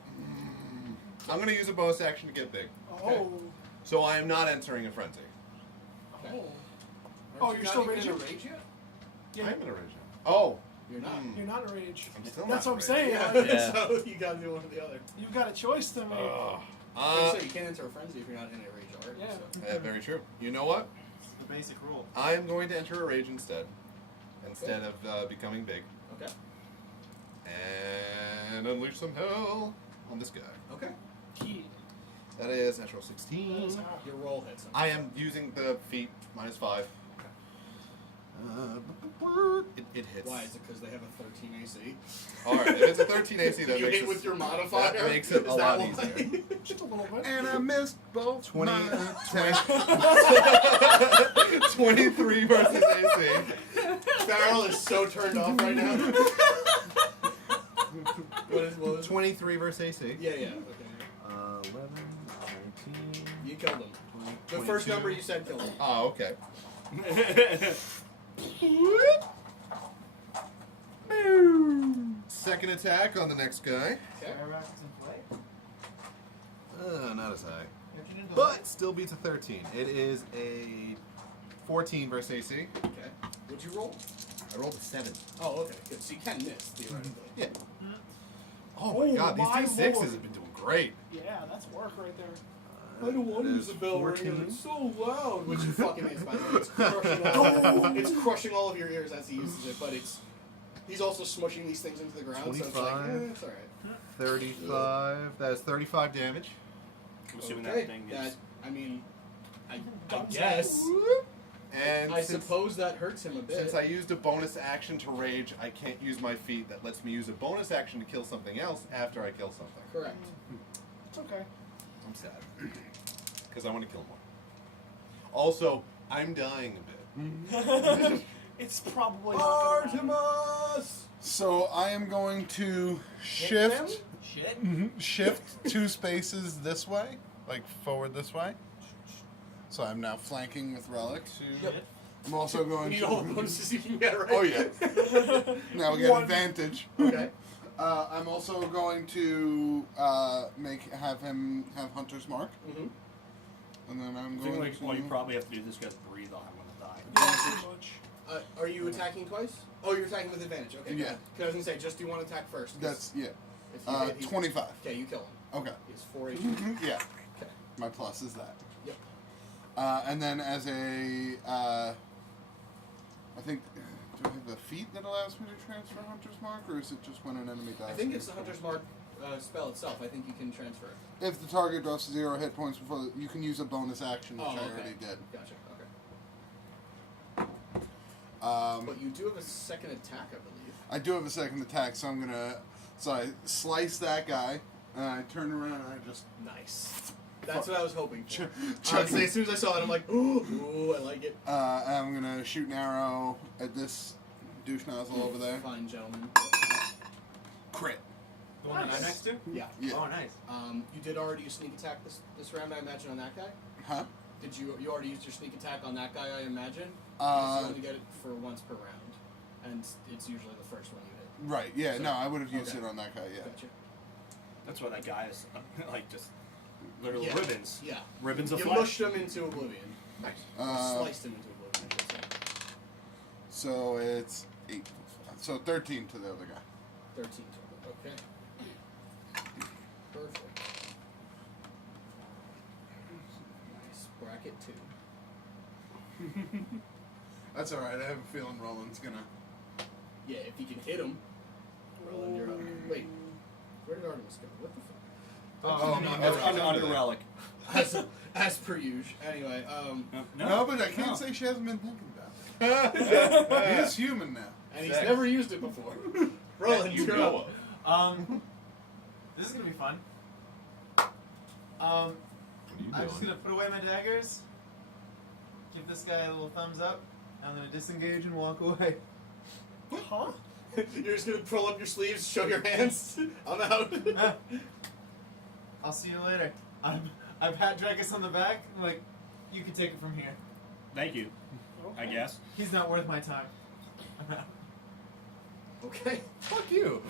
I'm going to use a bonus action to get big. Oh. So I am not entering a frenzy. Okay. Oh, Aren't you're you still not even in a raging? rage yet? Yeah. I'm in a rage now. Oh. You're not. Hmm. You're not in a rage. I'm still That's not what I'm in a rage. saying. Yeah. Like, So you gotta do one or the other. you've got a choice to make. So you can't enter a frenzy if you're not in a rage already. Yeah. So. Very true. You know what? This is the basic rule. I am going to enter a rage instead of becoming big. Okay. And unleash some hell on this guy. Okay. Key. That is natural 16. That is how. Your roll hits him. I am using the feet -5. It hits. Why? Is it because they have a 13 AC? Alright, if it's a 13 AC, that You makes hit it, with your modifier? that makes it a Is that lot why? easier. Just a little bit. And I missed both 20. my attacks. 23 versus AC. Farrell is so turned off right now. what was it? 23 versus AC. Yeah, okay. 11, 19. You killed him. The first number you said killed him. Oh, okay. Second attack on the next guy. Okay. Not as high. But still beats a 13. It is a 14 versus AC. Okay. What'd you roll? I rolled a 7. Oh, okay. Good. So you can miss, theoretically. Yeah. Oh my god, these my D6s lord. have been doing great. Yeah, that's work right there. I don't want to use a bell ringer. It's so loud. Which it fucking is, by the way. It's crushing, it's crushing all of your ears as he uses it, but he's also smushing these things into the ground, so it's like, 25. it's alright. 35. That is 35 damage. I'm assuming Okay, that thing is. I Guns guess. And I since, suppose that hurts him a bit. since I used a bonus action to rage, I can't use my feat. That lets me use a bonus action to kill something else after I kill something. Correct. It's okay. I'm sad. Because I want to kill more. Also, I'm dying a bit. It's probably not gonna matter. Artemis! So I am going to Hit them? shift Shit. shift 2 spaces this way, like forward this way. So I'm now flanking with Rellik. Yep. I'm also You going need all the to. bonuses you can get, right? Oh yeah. Now we get One. advantage. Okay. I'm also going to have him have Hunter's Mark, Mm-hmm. and then I'm I think going like, to. well, you probably have to do this. You gotta breathe on. I'm gonna die. Yeah, pretty much. Are you attacking twice? Oh, you're attacking with advantage. Okay. Yeah. Because I was gonna say, just do one attack first. 'Cause That's yeah. If you hit, he's- 25. Okay, you kill him. Okay. He's 4 HP. Yeah. Okay. My plus is that. Yep. And then as a, I think, do I have a feat that allows me to transfer Hunter's Mark, or is it just when an enemy dies? I think it's the Hunter's Mark spell itself. I think you can transfer it. If the target drops 0 hit points before, you can use a bonus action, which Oh, I okay. already did. Gotcha. Okay. Um, But you do have a second attack, I believe. I do have a second attack, so I'm gonna, so I slice that guy, and I turn around and I just Nice. That's what I was hoping for. chuck Honestly, as soon as I saw it, I'm like, ooh, I like it. and I'm gonna shoot an arrow at this douche nozzle over there. Fine, gentlemen. Crit. The one I'm next to? Yeah. Yeah. Oh, nice. You did already use sneak attack this round, I imagine, on that guy? Huh? Did you already used your sneak attack on that guy, I imagine? You only get it for once per round. And it's usually the first one you hit. Right. Yeah. So- No, I would have used okay. it on that guy. Yeah. Gotcha. That's why that guy is like just literal Yeah. ribbons. Yeah. Ribbons of You flesh. mushed him into oblivion. Nice. Or sliced him into oblivion, I should say. So it's 8. So 13 to the other guy. 13 total. Okay. Perfect. Nice. Bracket 2. That's all right. I have a feeling Roland's gonna. Yeah, if you can hit him. Roland, you're up. Wait. Where did Artemis go? What the fuck? Oh, That's under Rellik. As per usual. Anyway, No, but I can't say she hasn't been thinking about it. He is human now. and he's never used it before. Roland, You you're know up. This is gonna be fun. What are you I'm just doing? gonna put away my daggers, give this guy a little thumbs up, I'm gonna disengage and walk away. Huh? You're just gonna pull up your sleeves, show your hands. I'm out. I'll see you later. I've had Drekas on the back. I'm like, you can take it from here. Thank you. I Okay. guess. He's not worth my time. I'm out. Okay. Fuck you.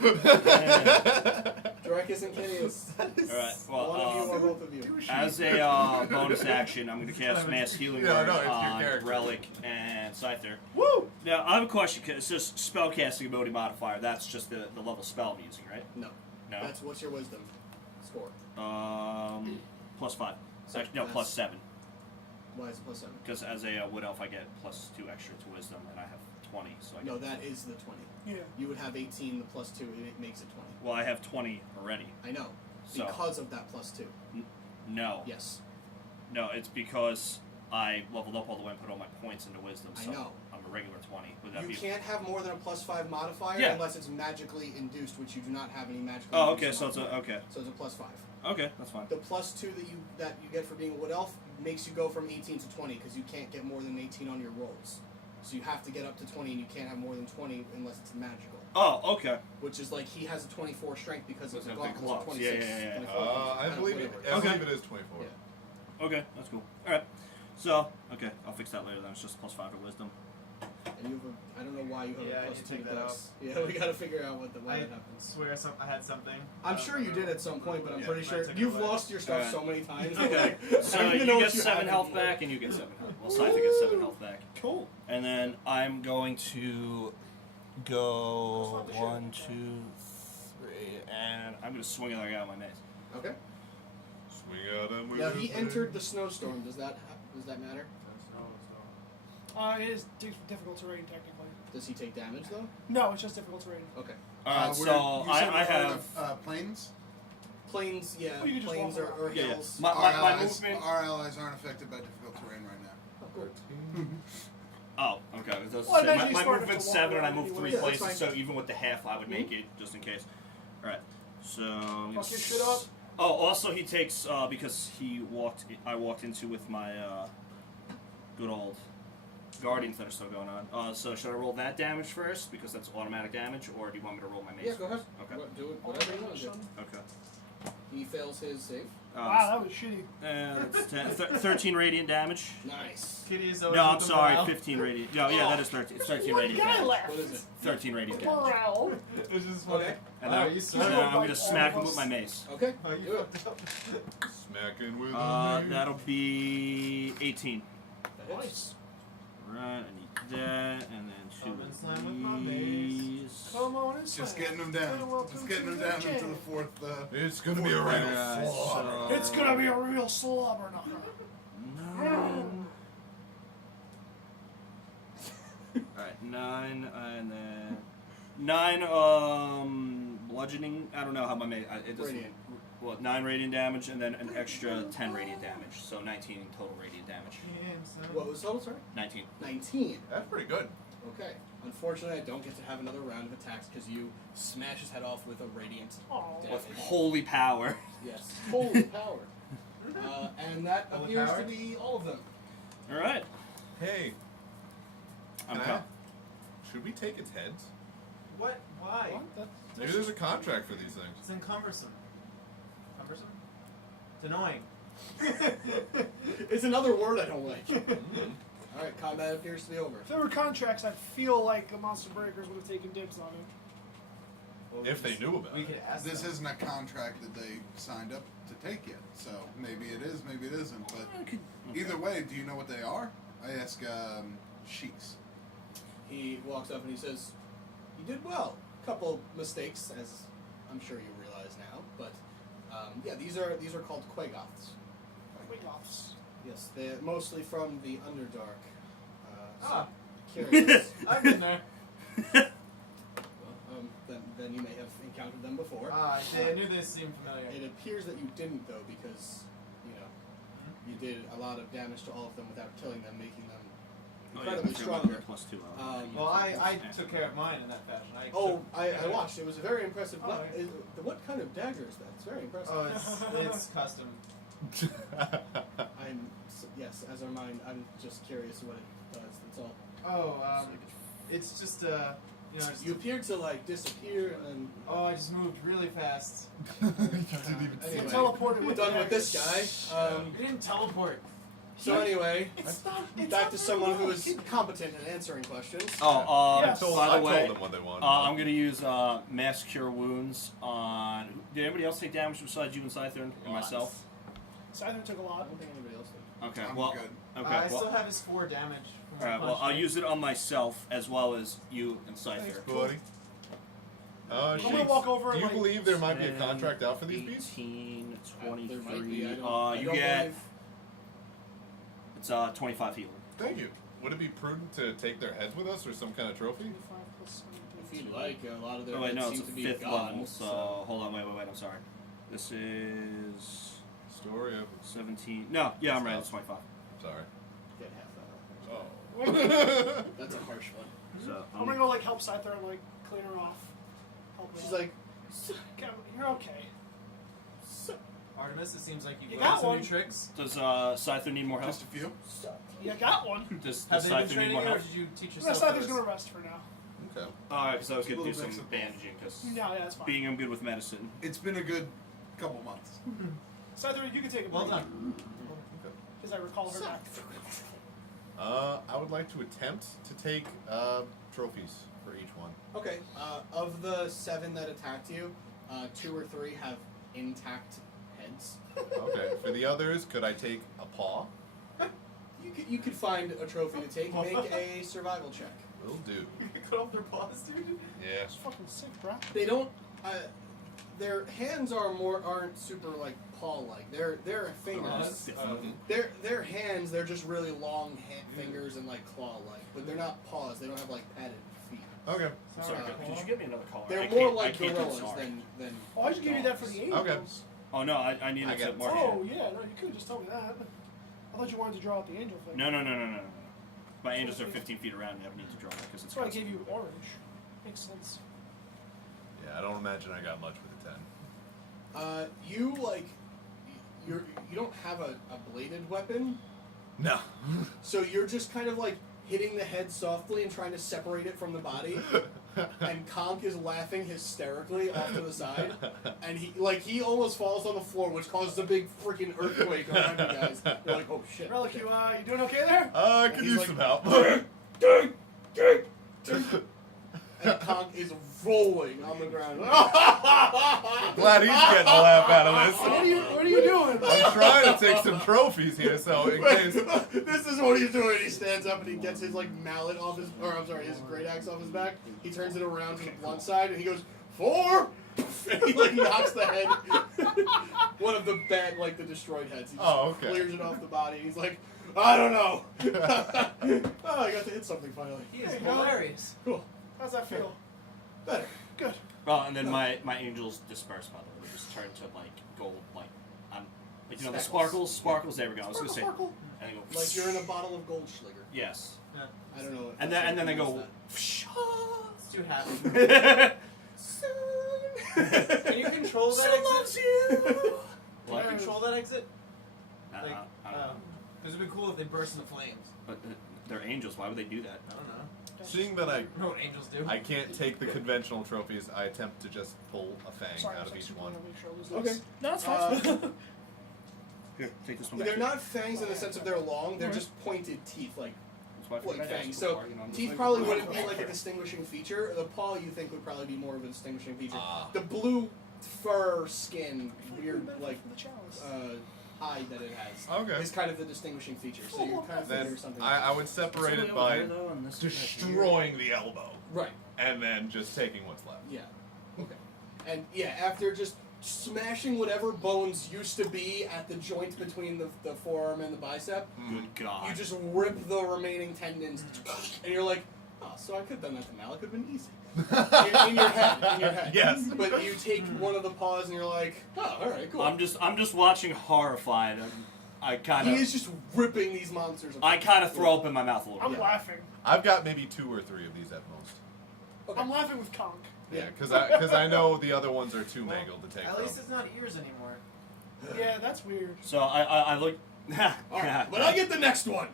Drekas and Kitteus. All right. One of you or Well, both of you. as a bonus action, I'm going to cast Mass Healing No, Word no, it's your on character. Relic and Scyther. Woo! Now, I have a question. 'Cause it's just spellcasting ability modifier. That's just the level spell I'm using, right? No. No. That's what's your wisdom score. +5. So Actually, no, that's- +7. Why is it +7? Because as a wood elf, I get +2 extra to wisdom, and I have 20. So I get, No, that is the 20. Yeah. You would have 18, the +2, and it makes it 20. well, I have 20 already. I know. So- Because of that +2. No. Yes. No, it's because I leveled up all the way and put all my points into wisdom. I So know. I'm a regular 20. Would that You be? can't have more than a +5 modifier Yeah. unless it's magically induced, which you do not have any magically Oh, induced okay. So it's modifier. okay. So it's a +5. Okay, that's fine. The +2 that you get for being a wood elf makes you go from 18 to 20 because you can't get more than 18 on your rolls. So you have to get up to 20, and you can't have more than 20 unless it's magical. Oh, okay. Which is like he has a 24 strength because of the Because of the gauntlets, gloves. 26. Yeah. 24, I believe it. whatever. I Okay. believe it is 24. Yeah. Okay, that's cool. All right. So, okay, I'll fix that later. Then it's just +5 to wisdom. And you have a, I don't know why you have Yeah, a you +2 take to that dex. Yeah, we gotta figure out why I that happens. swear I had something. I'm sure you did at some point, but I'm Yeah, pretty I sure took it you've away. lost your stuff Alright. so many times. Okay. Like, So I don't you even know get what you 7 have health anymore. back, and you get 7 health. Well, Scyther gets 7 health back. Cool. And then I'm going to go 1, 2, 3, and I'm going to swing another guy on my mace. Okay. Swing out and we Now he will entered the snowstorm. Does that matter? It is difficult terrain technically. Does he take damage though? No, it's just difficult terrain. Okay. Alright, you so said I we're have. planes. Plains, yeah. Oh, you can just Plains walk or around. Yeah, hills. my movement. Our allies aren't affected by difficult terrain right now. Oh, cool. Oh, okay. It does Well, I say- imagine my he's smart movement's enough to walk 7, and I around move anyway. 3 Yeah, that's places, fine. so even with the half, I would make it, just in case. Alright, so. I'm gonna Fuck your shit up. Oh, also he takes, because I walked into with my, good old Guardians that are still going on. So should I roll that damage first, because that's automatic damage, or do you want me to roll my mace? Yeah, go ahead. Okay. Do it. Whatever you want to do. Okay. He fails his save. Wow, that was shitty. That's 10, 13 radiant damage. Nice. Kitty is always No, I'm with the sorry, morale. 15 radiant. No, yeah, that is 13. It's 13 One radiant guy damage. left. What is it? 13 radiant damage. Morale. It's just funny. Okay. And Wow, then, you and suck. then I'm going to Like smack all him of with my us. mace. Okay. Oh, you Do it. fucked up. smacking with a knife. That'll be 18. That hits. Right, I need that, and then 2 Come and slam with my of mace. these. Come on and Just slam. getting them down. Welcome Just getting to them the down into jam. the fourth. It's gonna be a Alright, real slaughter. It's gonna be a real slobber knocker. 9. Alright, 9, and then 9, bludgeoning. I don't know how my mace. It doesn't. Radiant. Well, 9 radiant damage, and then an extra 10 radiant damage. So 19 total radiant damage. What was total, sorry? 19. 19. That's pretty good. Okay. Unfortunately, I don't get to have another round of attacks because you smash his head off with a radiant Oh. damage. With holy power. Yes. Holy power. And that Holy appears power? to be all of them. Alright. Hey, I'm can I- co- should we take its heads? What? Why? What? Maybe there's a contract for these things. It's cumbersome. Cumbersome? It's annoying. It's another word I don't like. Alright, combat appears to be over. If there were contracts, I feel like the Monster Breakers would have taken dibs on it. Well, If they knew about we it. could ask This them. isn't a contract that they signed up to take yet, so maybe it is, maybe it isn't. But either way, do you know what they are? I ask Sheiks. He walks up and he says, "You did well. Couple mistakes, as I'm sure you realize now, but yeah, these are called Quagoths. Wigoffs. Yes, they're mostly from the Underdark. Ah. Curious. I've been there. Then you may have encountered them before. Ah, I see. I knew this seemed familiar. It appears that you didn't though, because you did a lot of damage to all of them without killing them, making them incredibly stronger. +2. Well, I took care of mine in that fashion. I watched. It was a very impressive. Oh, right. What kind of dagger is that? It's very impressive. Oh, it's custom. Yes, as are mine. I'm just curious what it does. That's all. Oh, it's just You appeared to like disappear and then. Oh, I just moved really fast. Anyway, teleported we're with done the with this guy. You didn't teleport. So anyway, It's not. back to someone who is competent in answering questions. Oh, Yes. by I the way, told them what they wanted. I'm going to use Mass Cure Wounds on... Did anybody else take damage besides you and Scyther and myself? Scyther took a I lot. don't think anybody else did. Okay, I'm well... good. Okay, I well... still have his 4 damage. From Alright, well, I'll use it on myself as well as you and Scyther. Buddy. I'm gonna Shakes, walk over do and you like, believe there might be a contract out for these beasts? 18, There might be. 23... I don't you get... believe- It's 25 healing. Thank you. Would it be prudent to take their heads with us or some kind of trophy? 25 plus If you'd like, a lot of their Oh wait, heads no, it's seem a to be 5th gone. level, so... Hold on, wait, I'm sorry. This is... story of 17. No, yeah, I'm right. It's 25. sorry. Get half that off. Oh. Wait, That's a harsh one. So I'm gonna go like help Scyther and like clean her off. Help her She's out. like, You're okay. Artemis, it seems like You you've got learned some one. new tricks. does Scyther need more help? Just a few. You got one. Does Have they been Scyther need training more you, or help? did you teach No, yourself? Scyther's this? gonna rest for now. Okay. Alright, because I was gonna do Little some mix of both. bandaging because No, yeah, that's fine. being good with medicine. It's been a good couple months. Scyther, you can take a Well break. done. Because I recall her back. I would like to attempt to take trophies for each one. okay. Of the 7 that attacked you, 2 or 3 have intact heads. Okay. For the others, could I take a paw? You could find a trophy to take. Make a survival check. Will do. You can cut off their paws, dude. Yeah. That's fucking sick, bro. They don't. Their hands aren't super like paw-like. They're fingers. Their hands. They're just really long fingers and like claw-like. But they're not paws. They don't have like padded feet. Okay. Sorry, could you get me another card? They're I more can't- I like can't do gorillas sorry. than. Oh, I should give you that for the angels. Okay. Oh no, I needed I to got mark Oh, it. yeah, no, you could have just told me that. I thought you wanted to draw out the angel thing. No. My angels are 15 feet around. You don't need to draw that because it's. That's why I custom. gave you orange. Makes sense. Yeah, I don't imagine I got much with a 10. You like. You don't have a bladed weapon, No. so you're just kind of like hitting the head softly and trying to separate it from the body. And Conk is laughing hysterically off to the side, and he almost falls on the floor, which causes a big freaking earthquake around you guys. You're like, oh shit. Relic, you doing okay there? I could He's use like, some help. And Conk is rolling on the ground. Glad he's getting a laugh out of this. What are you doing? I'm trying to take some trophies here, so in case. This is what he's doing. He stands up and he gets his like mallet off his, his great axe off his back. He turns it around to the blunt side and he goes 4. And he like knocks the head, one of the bad like the destroyed heads. He just clears it off the body. He's like, I don't know. Oh, I got to hit something finally. He is There you go. hilarious. Cool. How's that feel? Better. Good. Oh, and then my angels disperse. By the way, they just turn to like gold, like like the Speckles. sparkles. There we go. I was gonna say, Sparkle. and they go Like you're in a bottle of Goldschläger. Yes. I don't know. If And that's then they what go. It's too happy. that Can you control that exit? you. Can you control that exit? I Like, don't know. It would be cool if they burst into flames. But they're angels. Why would they do that? I don't know. Seeing that I don't know what angels do. I can't take the conventional trophies, I attempt to just pull a fang Sorry, out I of was each actually one. gonna make sure it was Okay. this. No, it's fine. Here, take this one. Back. They're not fangs in the sense of they're long. They're just pointed teeth, like That's why I figured I'd ask fangs. So before, you know, I'm just teeth like- probably wouldn't be like a distinguishing feature. The paw you think would probably be more of a distinguishing feature. The blue fur skin, weird like For the chalice. hide that it has Okay. is kind of the distinguishing feature. So you're kind of Then figuring something. I would separate it by destroying the elbow right. and then just taking what's left. Yeah. Okay. And yeah, after just smashing whatever bones used to be at the joint between the forearm and the bicep, Good God. you just rip the remaining tendons, and you're like, oh, so I could have done that to Malok. It would have been easy. in your head. Yes. But you take one of the paws and you're like, oh, all right, cool. I'm just watching horrified. I kind He of is just ripping these monsters apart. I kind of throw up in my mouth a little I'm bit. laughing. I've got maybe 2 or 3 of these at most. Okay. I'm laughing with Conk. Yeah, because I know the other ones are too mangled to take At from. least it's not ears anymore. Yeah, that's weird. So I look. All right, but I get the next one.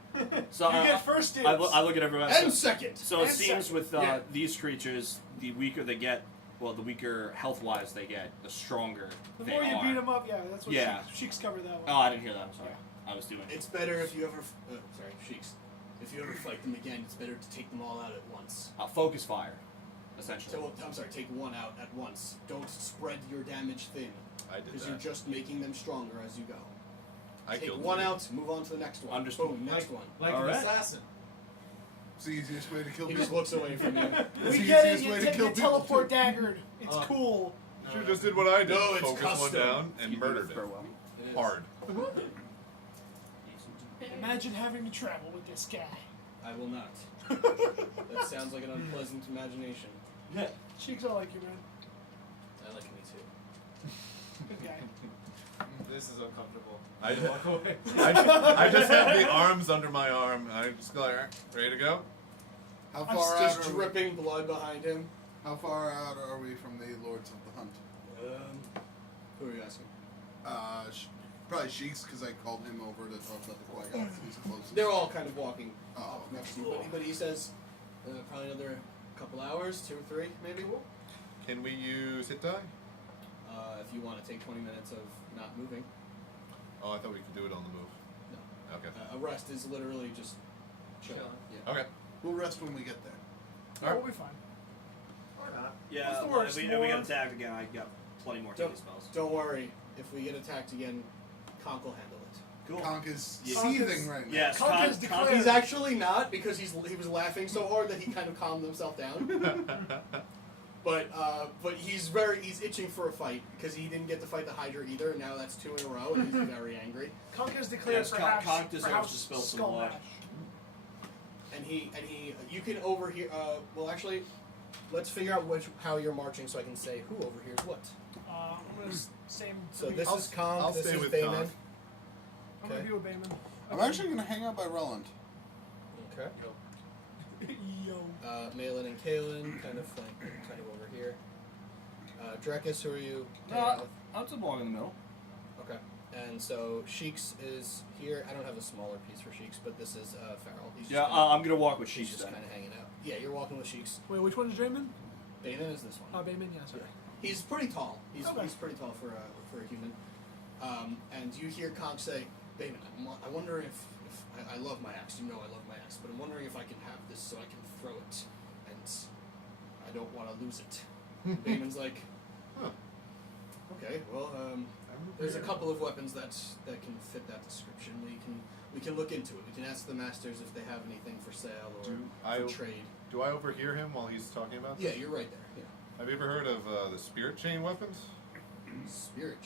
So You get first dibs. I look at everyone. And second. So it And seems second. with Yeah. these creatures, the weaker they get, well, the weaker health-wise they get, the stronger The they more you are. beat him up, yeah, that's what Yeah. Sheik's covered that one. Oh, I didn't hear that. I'm sorry. I was doing. It's better if you ever, Sheiks. If you ever fight them again, it's better to take them all out at once. Focus fire, essentially. So, I'm sorry, take one out at once. Don't spread your damage thin, I did because you're that. just making them stronger as you go. I Take killed one 3. out, move on to the next one. Understood. Boom, next one. Like All an right. assassin. It's the easiest way to kill He people. just looks away from you. It's We the get it, easiest you way to take kill your people, teleport too. daggered. It's cool. Should just did what I did. No, it's Focus one custom. down and You murdered did it. Burwell. It is. Hard. Imagine having to travel with this guy. I will not. That sounds like an unpleasant imagination. Cheeks, I like you, man. I like me too. Good guy. This is uncomfortable. I, Walk away. I just have the arms under my arm. I just go like, ready to go? How I'm far just out are dripping blood behind him. How far out are we from the Lords of the Hunt? Who are you asking? Probably Sheiks, because I called him over to talk about the Qui-Gon. He's closest. They're all kind of walking Oh, okay. next to you, but he says probably another couple hours, 2 or 3 maybe. Can we use hit die? If you want to take 20 minutes of not moving. Oh, I thought we could do it on the move. No. Okay. A rest is literally just chilling. Chilling. Yeah. Okay. We'll rest when we get there. We'll be fine. Or not. Yeah, What's the well, worst, if we get Lord? attacked again, I got plenty more Don't- healing spells. Don't worry. If we get attacked again, Conk will handle it. Cool. Conk is Yeah. seething right now. Yes, Conk has Conk- declared- He's actually not because he was laughing so hard that he kind of calmed himself down. But he's itching for a fight because he didn't get to fight the Hydra either, and now that's 2 in a row, and he's very angry. Conk has declared Yes, perhaps, Conk deserves perhaps to spill some Skull blood. Mash. And you can overhear. Well, actually, let's figure out how you're marching so I can say who overhears what. I'm gonna same. So this I'll- is Conk. I'll this stay is with Bayman. Conk. I'm gonna Okay. be with Bayman. I'm actually going to hang out by Ruland. Okay. Yo. Malin and Kalen kind of over here. Drekas, who are you? I'm to belong in the middle. Okay. And so Sheiks is here. I don't have a smaller piece for Sheiks, but this is Farrell. He's just Yeah, kinda, I'm gonna walk with he's Sheesh just then. kind of hanging out. Yeah, you're walking with Sheiks. Wait, which one is Bayman? Bayman is this one. Bayman, yeah, sorry. He's pretty tall. He's Okay. pretty tall for a human. And you hear Conk say, Bayman, I wonder if I love my axe. You know I love my axe, but I'm wondering if I can have this so I can throw it, and I don't want to lose it. Bayman's like, Huh. okay, well, there's a couple of weapons that can fit that description. We can look into it. We can ask the masters if they have anything for sale or for trade. Do I overhear him while he's talking about this? Yeah, you're right there. Yeah. Have you ever heard of the spirit chain weapons? Spirit.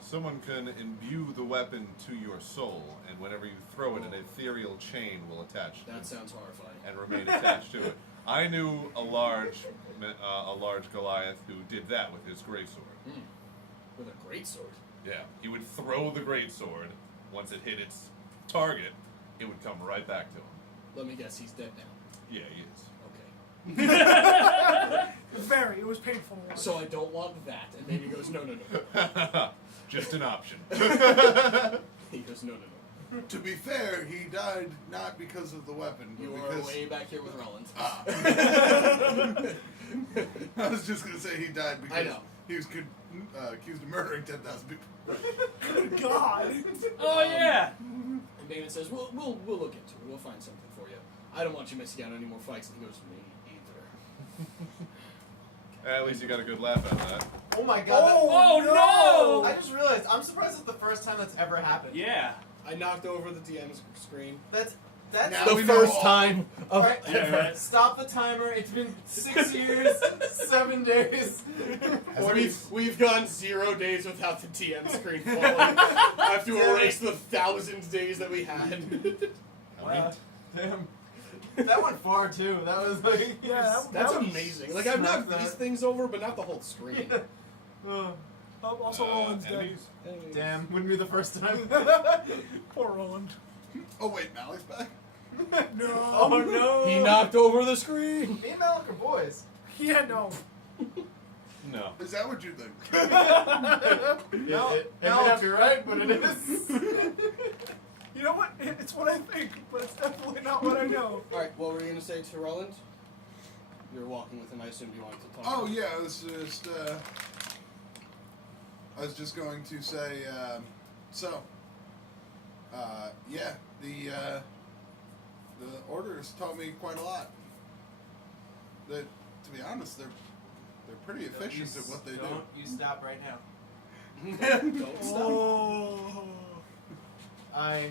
Someone can imbue the weapon to your soul, and whenever you throw it, an ethereal chain will attach to That it sounds horrifying. and remain attached to it. I knew a large Goliath who did that with his greatsword. With a great sword. Yeah, he would throw the greatsword. Once it hit its target, it would come right back to him. Let me guess, he's dead now. Yeah, he is. Okay. Very. It was painful. to watch. So I don't want that. And then he goes, no. Just an option. He goes, no. To be fair, he died not because of the weapon, but You are because way back here with Ruland. I was just going to say he died because I know. he was accused of murdering 10,000 people. Good God. Oh yeah. And Damon says, we'll look into it. We'll find something for you. I don't want you missing out on any more fights. And he goes, me either. At least you got a good laugh out of that. Oh my god. Oh no! I just realized, I'm surprised it's the first time that's ever happened. Yeah. I knocked over the DM's screen. That's Now The we know first all. time of Alright, Yeah, right. stop the timer. It's been 6 years, 7 days. We've gone 0 days without the DM screen falling. I have to erase the 1,000 days that we had. Wow. Damn. That went far too. That was like. Yeah, That's that was- amazing. Like, I've knocked Snuck these that. things over, but not the whole screen. Also, Roland's dead. Enemies? Damn, wouldn't be the first time. Poor Roland. Oh wait, Malek's back? No. Oh no! He knocked over the screen. Me and Malok are boys. Yeah, no. No. Is that what you think? No, it may not be right, but it is. You know what? It's what I think, but it's definitely not what I know. Alright, what were you going to say to Roland? You were walking with him. I assumed you wanted to talk. Oh yeah, I was just going to say, yeah, the orders taught me quite a lot. To be honest, they're pretty efficient at what they do. Don't you stop right now. Don't stop. Oh. I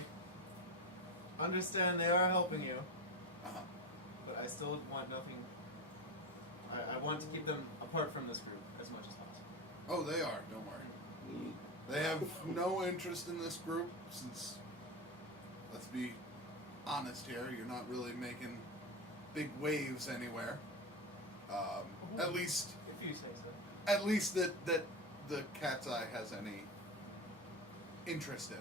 understand they are helping you, Uh-huh. but I still want nothing. I want to keep them apart from this group as much as possible. Oh, they are. Don't worry. They have no interest in this group since, let's be honest here, you're not really making big waves anywhere. At least If you say so. that the Cat's Eye has any interested.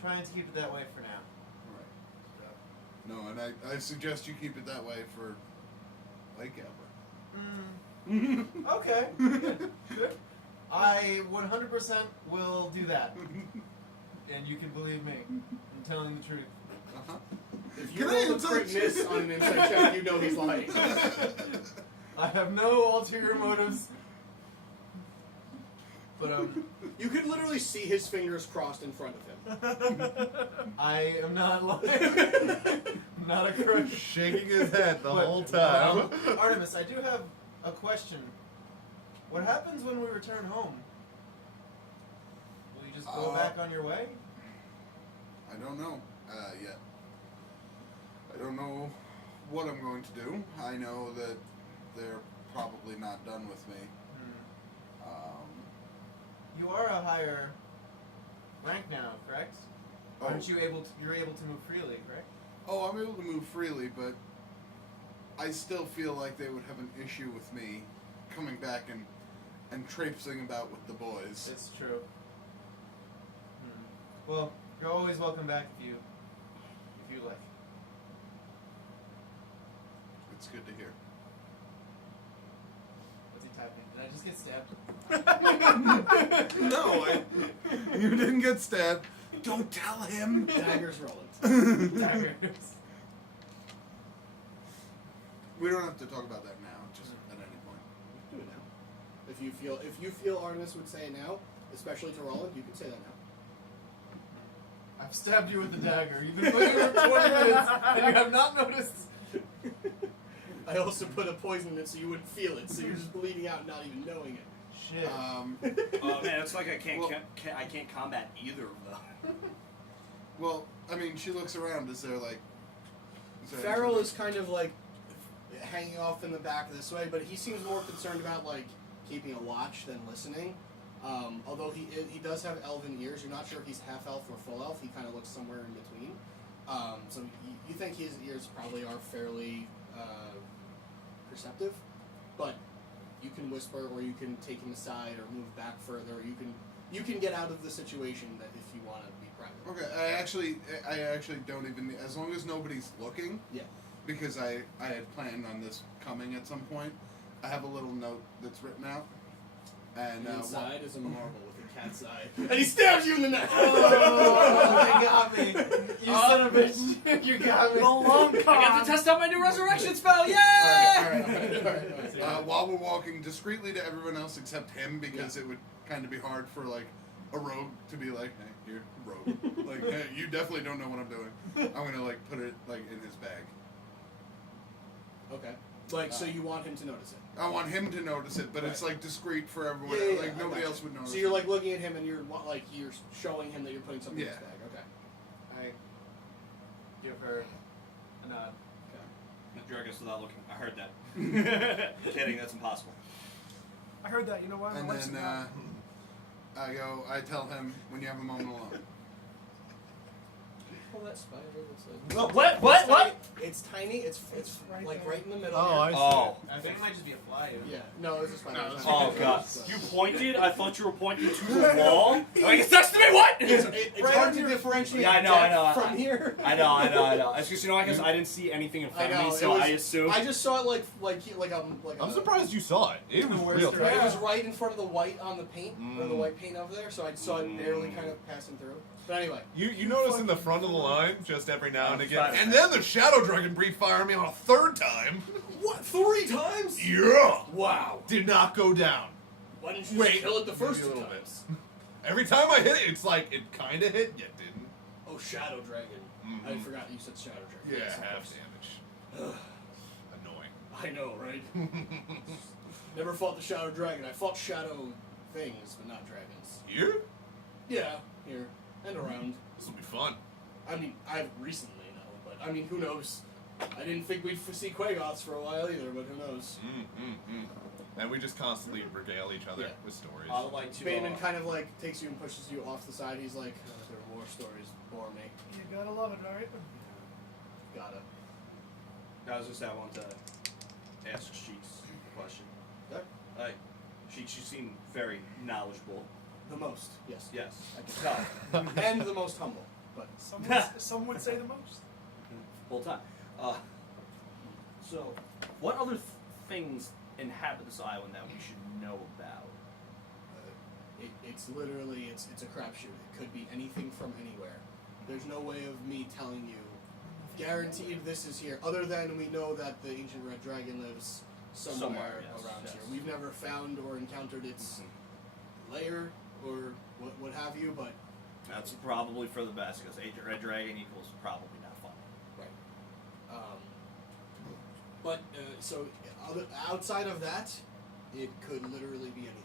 Trying to keep it that way for now. Right. No, and I suggest you keep it that way for like ever. Okay. Good. I 100% will do that. And you can believe me. I'm telling the truth. Uh-huh. If you roll a crit miss on an insight check, you know he's lying. I have no ulterior motives. But You could literally see his fingers crossed in front of him. I am not lying. I'm not a crook. Shaking his head the But, whole time. Artemis, I do have a question. What happens when we return home? Will you just go back on your way? I don't know yet. I don't know what I'm going to do. I know that they're probably not done with me. You are a higher rank now, correct? Oh. Aren't you able to? You're able to move freely, correct? Oh, I'm able to move freely, but I still feel like they would have an issue with me coming back and traipsing about with the boys. It's true. Well, you're always welcome back if you like. It's good to hear. What's he typing? Did I just get stabbed? No, you didn't get stabbed. Don't tell him. Daggers rolling. Daggers. We don't have to talk about that now. Just at any point. Do it now. If you feel Artemis would say it now, especially to Ruland, you could say that now. I've stabbed you with a dagger. You've been looking for 20 minutes and you have not noticed. I also put a poison in it so you wouldn't feel it, so you're just bleeding out and not even knowing it. Shit. Oh man, it's like I can't combat either of them. Well, I mean, she looks around. Is there like? Farrell is kind of like hanging off in the back this way, but he seems more concerned about like keeping a watch than listening. Although he does have elven ears, you're not sure if he's half elf or full elf. He kind of looks somewhere in between. So you think his ears probably are fairly perceptive, but you can whisper, or you can take him aside, or move back further. Or you can get out of the situation that if you want to be private. Okay, I actually don't even. As long as nobody's looking. Yeah. Because I had planned on this coming at some point. I have a little note that's written out. And inside is a marble with a cat's eye. And he stabs you in the neck! Oh, they got me. You son of a bitch. You got me. The long con. I got to test out my new resurrection spell. Yay! Alright. While we're walking discreetly to everyone else except him, because it would kind of be hard for like a rogue to be like, hey, here, rogue. Like, hey, you definitely don't know what I'm doing. I'm gonna like put it like in his bag. Okay. Like, so you want him to notice it? I want him to notice it, but it's like discreet for everyone. Yeah, like I nobody gotcha. else would notice. So you're like looking at him and you're showing him that you're putting something in his Yeah. bag. Okay. I give her a nod. Drekas without looking. I heard that. Kidding, that's impossible. I heard that. You know what? And then I tell him when you have a moment alone. Pull that spider. What? It's tiny. It's right like there. right in the middle. Oh, I here. see. Oh. I think it might just be a fly. Yeah. No, it's a spider. No, It's it's not. Oh god. So- You pointed? I thought you were pointing to the wall. Like, it's next to me, what? It's Right hard on to your- differentiate Yeah, I know, depth from here. I know. It's just, I guess I didn't see anything in front I of know, me, it so was- I assumed. I just saw it like I'm surprised you saw it. It was real Right. It tight. was right in front of the white on the paint, or the white paint over there, so I saw it barely kind of passing through. But anyway, You notice in the front of the line, just every now and again. Sorry. And then the Shadow Dragon breathed fire on me on a third time. what? 3 times? Yeah! Wow. Did not go down. Why didn't you Wait, just kill it the first maybe a 2 little times? Every time I hit it, it's like it kind of hit, yet didn't. Oh, Shadow Dragon. Mhm. I forgot you said Shadow Dragon. Yeah, Yes, of half course. damage. Annoying. I know, right? Never fought the Shadow Dragon. I fought Shadow things, but not dragons. Here? Yeah, here and around. This will be fun. I mean, I recently know, but I mean, who knows? I didn't think we'd see Quagoths for a while either, but who knows? And we just constantly regale each other Yeah. with stories. I'd like to. Bateman kind of like takes you and pushes you off the side. He's like, "Their war stories bore me. You gotta love it, alright? Gotta." I was just I want to ask Sheets a question. Yeah. Sheets, you seem very knowledgeable. The most, yes. Yes. I can tell. And the most humble, but Some would say the most. Full time. So, what other things inhabit this island that we should know about? it's literally it's a crapshoot. It could be anything from anywhere. There's no way of me telling you, guaranteed this is here, other than we know that the ancient red dragon lives somewhere yes, around yes. here. We've never found or encountered its lair or what have you, but That's probably for the best, because Ancient Red Dragon equals probably not fun. right. So outside of that, it could literally be anything.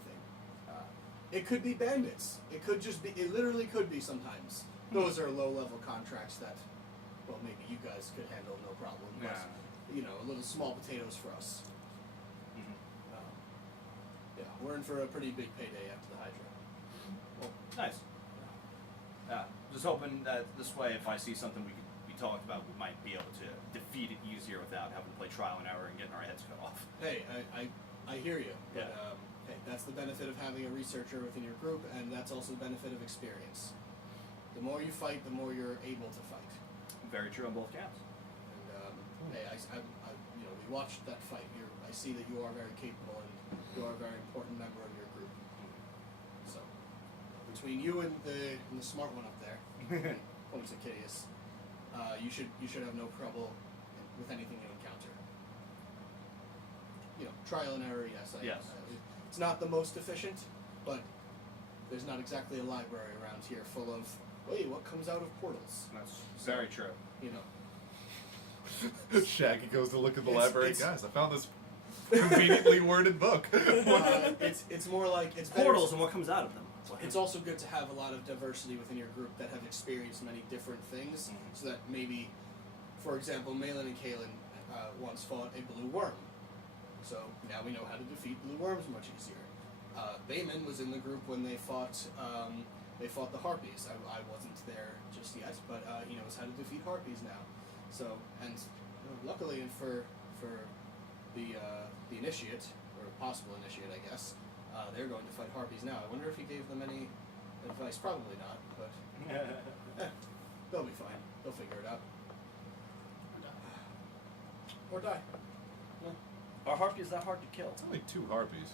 It could be bandits. It could just be. It literally could be sometimes. Those are low-level contracts that, well, maybe you guys could handle no problem. But, you know, little small potatoes for us. Yeah, we're in for a pretty big payday after the Hydra. Well, nice. Just hoping that this way, if I see something we could be talked about, we might be able to defeat it easier without having to play trial and error and getting our heads cut off. Hey, I hear you. But, Yeah. hey, that's the benefit of having a researcher within your group, and that's also the benefit of experience. The more you fight, the more you're able to fight. Very true on both counts. And hey, you know, we watched that fight. I see that you are very capable, and you are a very important member of your group. So, between you and the smart one up there, points at Kitteus, you should have no trouble with anything you encounter. You know, trial and error, yes. Yes. It's not the most efficient, but there's not exactly a library around here full of, wait, what comes out of portals? That's very true. You know. Shaggy goes to look at the It's- library. it's- Guys, I found this conveniently worded book. It's more like it's better. Portals and what comes out of them. It's also good to have a lot of diversity within your group that have experienced many different things, so that maybe, for example, Malin and Kalen once fought a blue worm, so now we know how to defeat blue worms much easier. Bayman was in the group when they fought the harpies. I wasn't there just yet, but he knows how to defeat harpies now. So, and luckily for the initiate, or possible initiate, I guess, they're going to fight harpies now. I wonder if he gave them any advice. Probably not, but they'll be fine. They'll figure it out. Or die. Are harpies that hard to kill? It's only 2 harpies.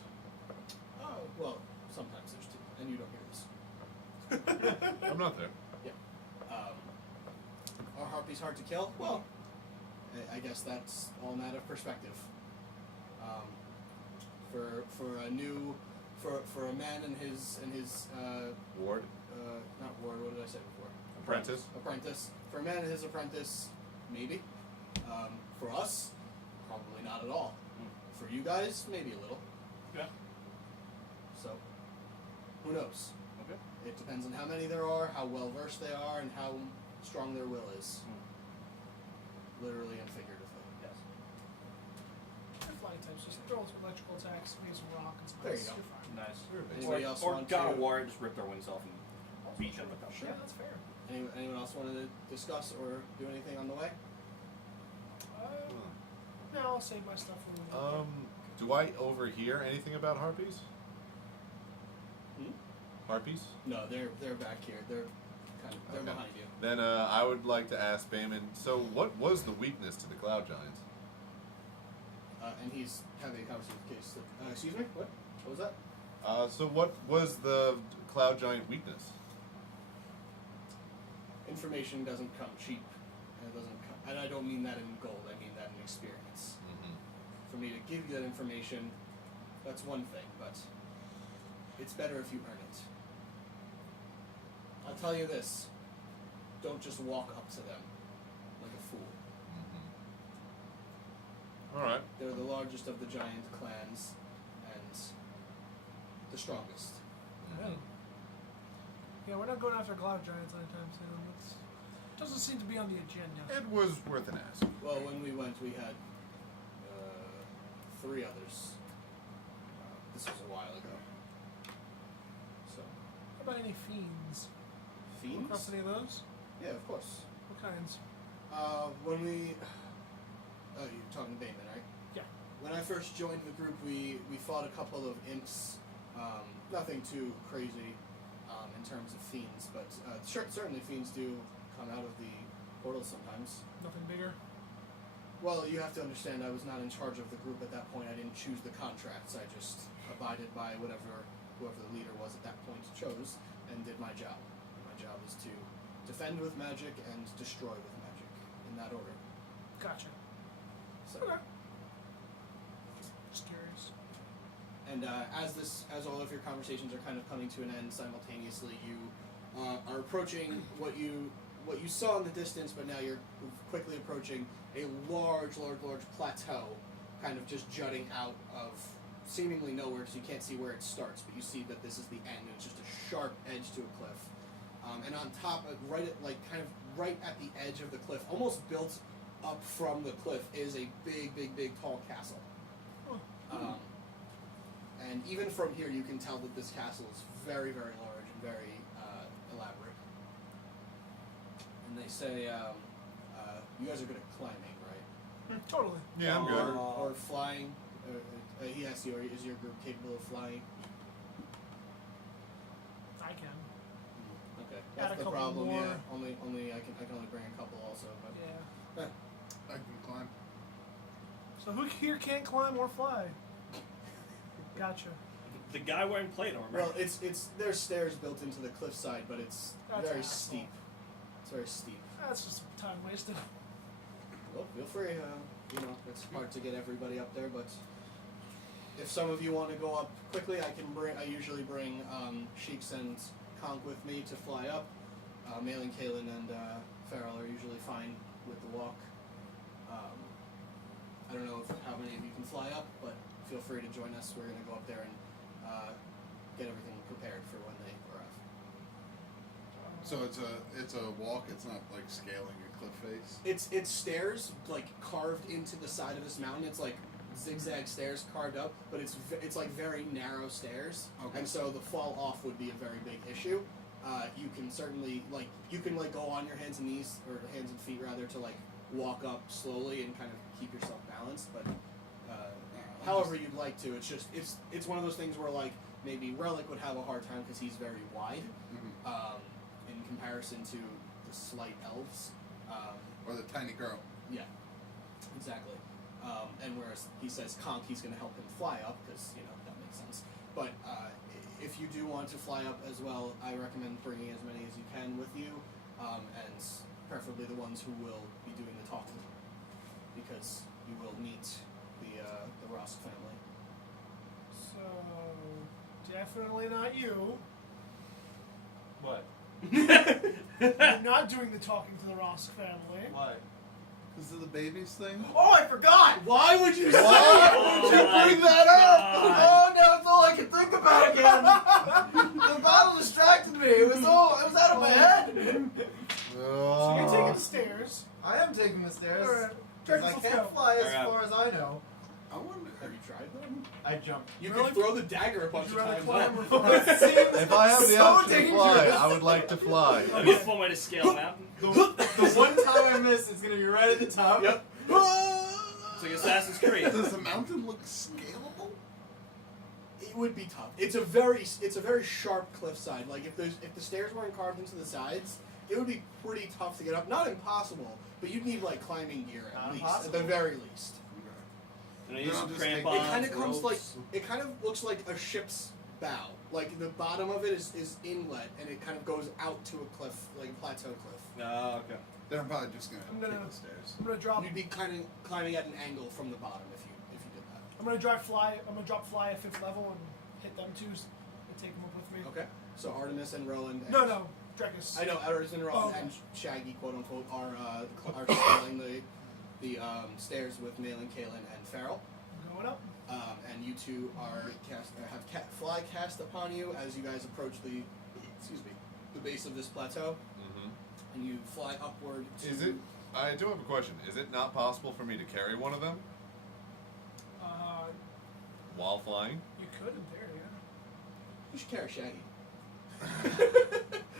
Oh, well, sometimes there's 2, and you don't hear this. I'm not there. Are harpies hard to kill? Well, I guess that's all a matter of perspective. For a man and his Ward? not ward. What did I say before? Apprentice? Apprentice. For a man and his apprentice, maybe. For us, probably not at all. For you guys, maybe a little. Yeah. So, who knows? Okay. It depends on how many there are, how well versed they are, and how strong their will is. Literally and figuratively. Yes. They're flying types. Just throw some electrical attacks, maybe some rock and some There you ice. go. You're fine. Nice. Anybody else or want God to- of War, just rip their wings off and beat them with them. Yeah, that's fair. Anyone else want to discuss or do anything on the way? No, I'll save my stuff for when we get Do I overhear anything about harpies? Harpies? No, they're back here. They're Okay. behind you. Then I would like to ask Bayman, so what was the weakness to the Cloud Giants? And he's having a conversation with Case. Excuse me? What was that? So what was the Cloud Giant weakness? Information doesn't come cheap, and it doesn't come. And I don't mean that in gold. I mean that in experience. For me to give you that information, that's one thing, but it's better if you earn it. I'll tell you this: don't just walk up to them like a fool. Alright. They're the largest of the giant clans, and the strongest. Really? Yeah, we're not going after cloud giants anytime soon. It doesn't seem to be on the agenda. It was worth an ask. Well, when we went, we had 3 others. This was a while ago. So, What about any fiends? Come across fiends? any of those? Yeah, of course. What kinds? When we, you're talking to Bayman, right? Yeah. When I first joined the group, we fought a couple of imps. Nothing too crazy. in terms of fiends, but certainly fiends do come out of the portals sometimes. Nothing bigger. Well, you have to understand, I was not in charge of the group at that point. I didn't choose the contracts. I just abided by whoever the leader was at that point chose, and did my job. My job is to defend with magic and destroy with magic, in that order. Gotcha. So, Okay. Just curious. and as all of your conversations are kind of coming to an end simultaneously, you are approaching what you saw in the distance, but now you're quickly approaching a large plateau, kind of just jutting out of seemingly nowhere, because you can't see where it starts, but you see that this is the end, and it's just a sharp edge to a cliff. And on top, right at the edge of the cliff, almost built up from the cliff, is a big tall castle. And even from here, you can tell that this castle is very large and very elaborate. And they say, you guys are good at climbing, right? Totally. Yeah, I'm good. Or flying. He asks you, is your group capable of flying? I can. Okay, Add a that's the couple problem. more. Yeah, only I can only bring a couple also. But Yeah. I can climb. So who here can't climb or fly? Gotcha. The guy wearing plate armor. well, there's stairs built into the cliffside, but it's That's very an asshole. steep. It's very steep. That's just time wasted. Well, feel free. It's hard to get everybody up there, but if some of you want to go up quickly, I usually bring Sheiks and Conk with me to fly up. Malin, Kalen, and Farrell are usually fine with the walk. I don't know how many of you can fly up, but feel free to join us. We're going to go up there and get everything prepared for when they arrive. So it's a walk. It's not like scaling a cliff face. It's stairs like carved into the side of this mountain. It's like zigzag stairs carved up, but it's like very narrow stairs, Okay. and so the fall off would be a very big issue. You can certainly go on your hands and knees, or hands and feet rather, to like walk up slowly and kind of keep yourself balanced, but however you'd like to. It's one of those things where like maybe Rellik would have a hard time because he's very wide in comparison to the slight elves. Or the tiny girl. Yeah, exactly. And whereas he says Conk, he's going to help him fly up, because, that makes sense. But if you do want to fly up as well, I recommend bringing as many as you can with you, and preferably the ones who will be doing the talking, because you will meet the Rosk family. So definitely not you. What? You're not doing the talking to the Rosk family. Why? Is it the babies thing? Oh, I forgot! Why would you say Oh would you my bring that up? Oh, now it's all I can think about again. The battle distracted me. It was out of my head. So you're taking the stairs. I am taking the stairs. Alright. Because I Let's can't go. fly as Alright. far as I know. I wonder. Have you tried them? I jumped. You Really? can throw the dagger a bunch Would of you rather times. climb up. or fly? If I have the So option to fly, dangerous. I would like to fly. What's one way to scale a mountain? The one time I miss is going to be right at the top. Yep. It's like Assassin's Creed. Does the mountain look scalable? It would be tough. It's a very sharp cliffside. Like if the stairs weren't carved into the sides, it would be pretty tough to get up. Not impossible, but you'd need like climbing gear at Not least, impossible. at the very least. And I use Then I'll some just take- crampons. It kind of comes like ropes. it kind of looks like a ship's bow. Like the bottom of it is inlet, and it kind of goes out to a cliff, like a plateau cliff. Oh, okay. Then I'm probably just gonna I'm gonna- take the stairs. I'm gonna drop. You'd be kind of climbing at an angle from the bottom if you did that. I'm gonna drop fly at 5th level and hit them too, and take them up with me. Okay. So Artemis and Ruland. And No, Drekas. I know Artemis and Ruland Oh, okay. and Shaggy, quote unquote, are scaling the stairs with Malin, Kalen, and Farrell. I'm going up. And you two are fly cast upon you as you guys approach the base of this plateau, and you fly upward. To, Is it? I do have a question. Is it not possible for me to carry one of them while flying? You could in theory, yeah. You should carry Shaggy.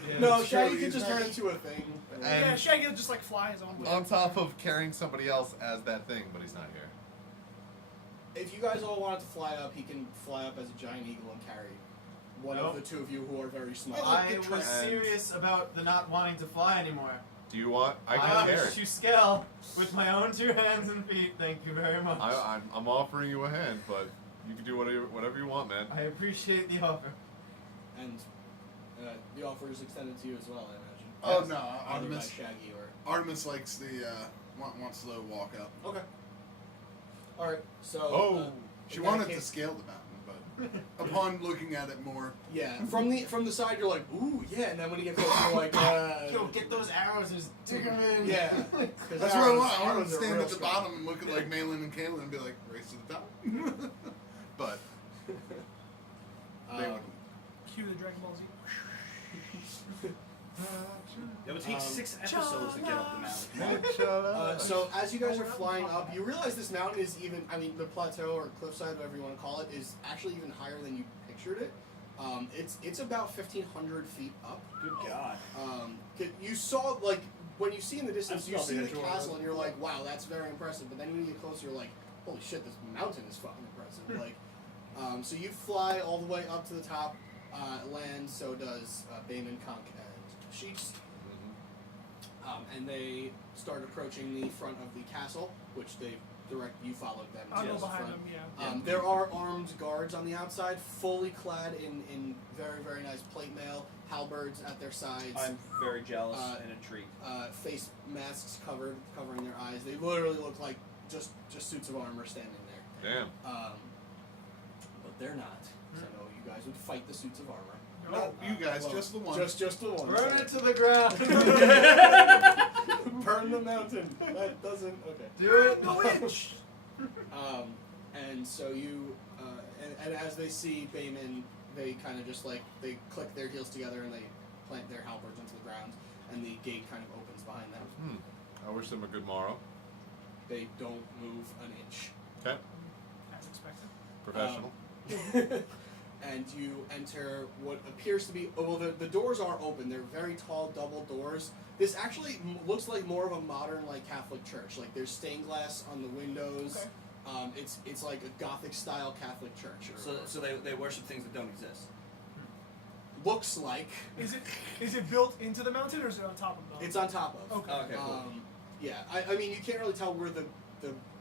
Yeah, No, it's Shaggy true, could he's just not- turn into a thing. And- Yeah, Shaggy will just like fly his own way. On top of carrying somebody else as that thing, but he's not here. If you guys all wanted to fly up, he can fly up as a giant eagle and carry one Nope. of the two of you who are very small. I was And- serious about the not wanting to fly anymore. Do you want? I can want carry. to shoot scale with my own 2 hands and feet. Thank you very much. I'm offering you a hand, but you can do whatever you want, man. I appreciate the offer. And the offer is extended to you as well, I imagine. Oh Yes. no, Either by Artemis. Shaggy or. Artemis likes the wants to walk up. Okay. All right. So. Oh. She in that wanted to case- scale the mountain, but upon looking at it more, Yeah, from the side you're like, ooh, yeah, and then when you get closer, you're like, Yo, get those arrows. There's Tickerman. Yeah. that's what I want. I want arrows to are stand real at the strong. bottom and look at like Malin and Kaylin and be like, race to the top. But they Um, wouldn't. Cue the Dragon Ball Z. It would take 6 episodes to get up the mountain. Shut up. so as you guys are flying up, you realize this mountain is even, I mean, the plateau or cliffside, whatever you want to call it, is actually even higher than you pictured it. It's about 1,500 feet up. Good God. You saw, like, when you see in the distance, I'm you see the nothing at all. castle and you're like, wow, that's very impressive. But then when you get closer, you're like, holy shit, this mountain is fucking impressive. Like, so you fly all the way up to the top, land, so does Bayman, Conk, and Sheets. And they start approaching the front of the castle, which you followed them I'll to go the behind front. them, yeah. There are armed guards on the outside, fully clad in very, very nice plate mail, halberds at their sides, I'm very jealous and intrigued. face masks covering their eyes. They literally look like just suits of armor standing there. Damn. But they're not. So you guys would fight the suits of armor. Not you guys, Well, just the one. Just the one. Burn sorry. it to the ground. Burn the mountain. That doesn't. Okay. Do it, the witch. And so you, and as they see Bayman, they kind of just like, they click their heels together and they plant their halberds into the ground, and the gate kind of opens behind them. I wish them a good morrow. They don't move an inch. Okay. As expected. Professional. And you enter what appears to be, the doors are open. They're very tall double doors. This actually looks like more of a modern, like, Catholic church. Like, there's stained glass on the windows. Okay. It's like a Gothic style Catholic church. So they worship things that don't exist. Looks like Is it built into the mountain or is it on top of the mountain? it's on top of. Okay. Okay, cool. Yeah, I mean, you can't really tell where the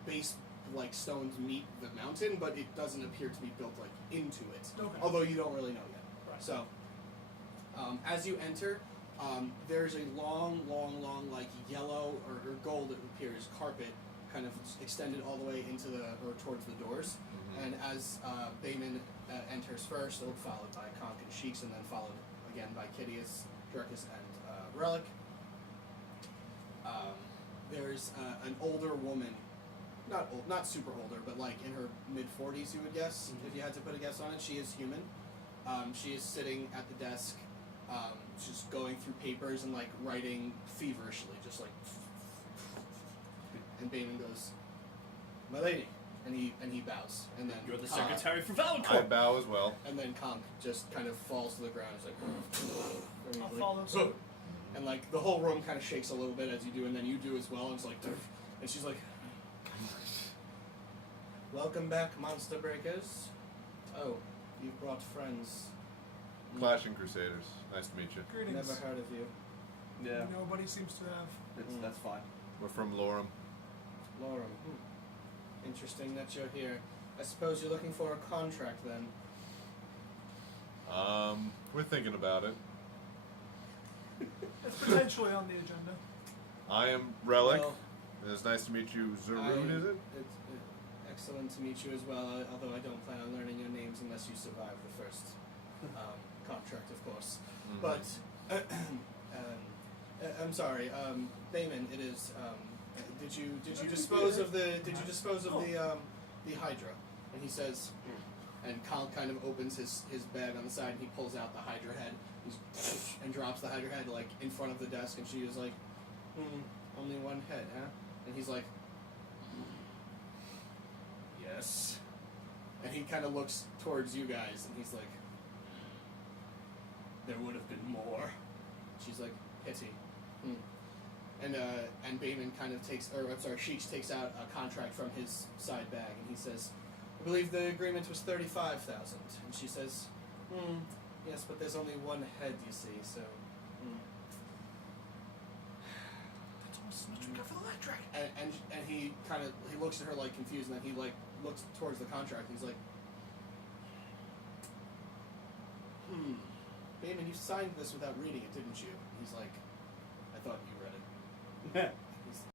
base, like, stones meet the mountain, but it doesn't appear to be built, like, into it. Okay. Although you don't really know yet. Right. So, as you enter, there's a long, like, yellow or gold, it appears, carpet kind of extended all the way into towards the doors. And as Bayman enters first, followed by Conk and Sheiks, and then followed again by Kitteus, Drekas, and Rellik. There's an older woman, not super older, but like in her mid-40s, you would guess, if you had to put a guess on it. She is human. She is sitting at the desk, just going through papers and like writing feverishly, just like. And Bayman goes, "My lady," and he bows, and then You're the secretary for I Valcor. bow as well. and then Conk just kind of falls to the ground. He's like, I'll and follow like, suit. and like the whole room kind of shakes a little bit as you do, and then you do as well. And it's like, and she's like, "Welcome back, monster breakers. Oh, you've brought friends. Clashing Crusaders. Nice to meet you. Greetings. Never heard of you, Yeah, Nobody seems to have. that's fine. We're from Lorem. Lauren. Interesting that you're here. I suppose you're looking for a contract then." We're thinking about it. It's potentially on the agenda. I am Rellik. Well, It's nice to meet you. Zerud, I- is it? It's excellent to meet you as well, although I don't plan on learning your names unless you survive the first contract, of course. Mhm. But, I'm sorry, Bayman, it is, did you dispose of the Hydra? And he says, and Kyle kind of opens his bag on the side and he pulls out the Hydra head and drops the Hydra head like in front of the desk, and she is like, only one head, huh? And he's like, yes. And he kind of looks towards you guys and he's like, there would have been more. She's like, pity. And Bayman kind of Sheeks takes out a contract from his side bag and he says, I believe the agreement was $35,000. And she says, Yes, but there's only one head, you see, so. That's almost as much as we got for the electric. And he kind of he looks at her like confused, and then he like looks towards the contract. And he's like, Damon, you signed this without reading it, didn't you? He's like, I thought you read it.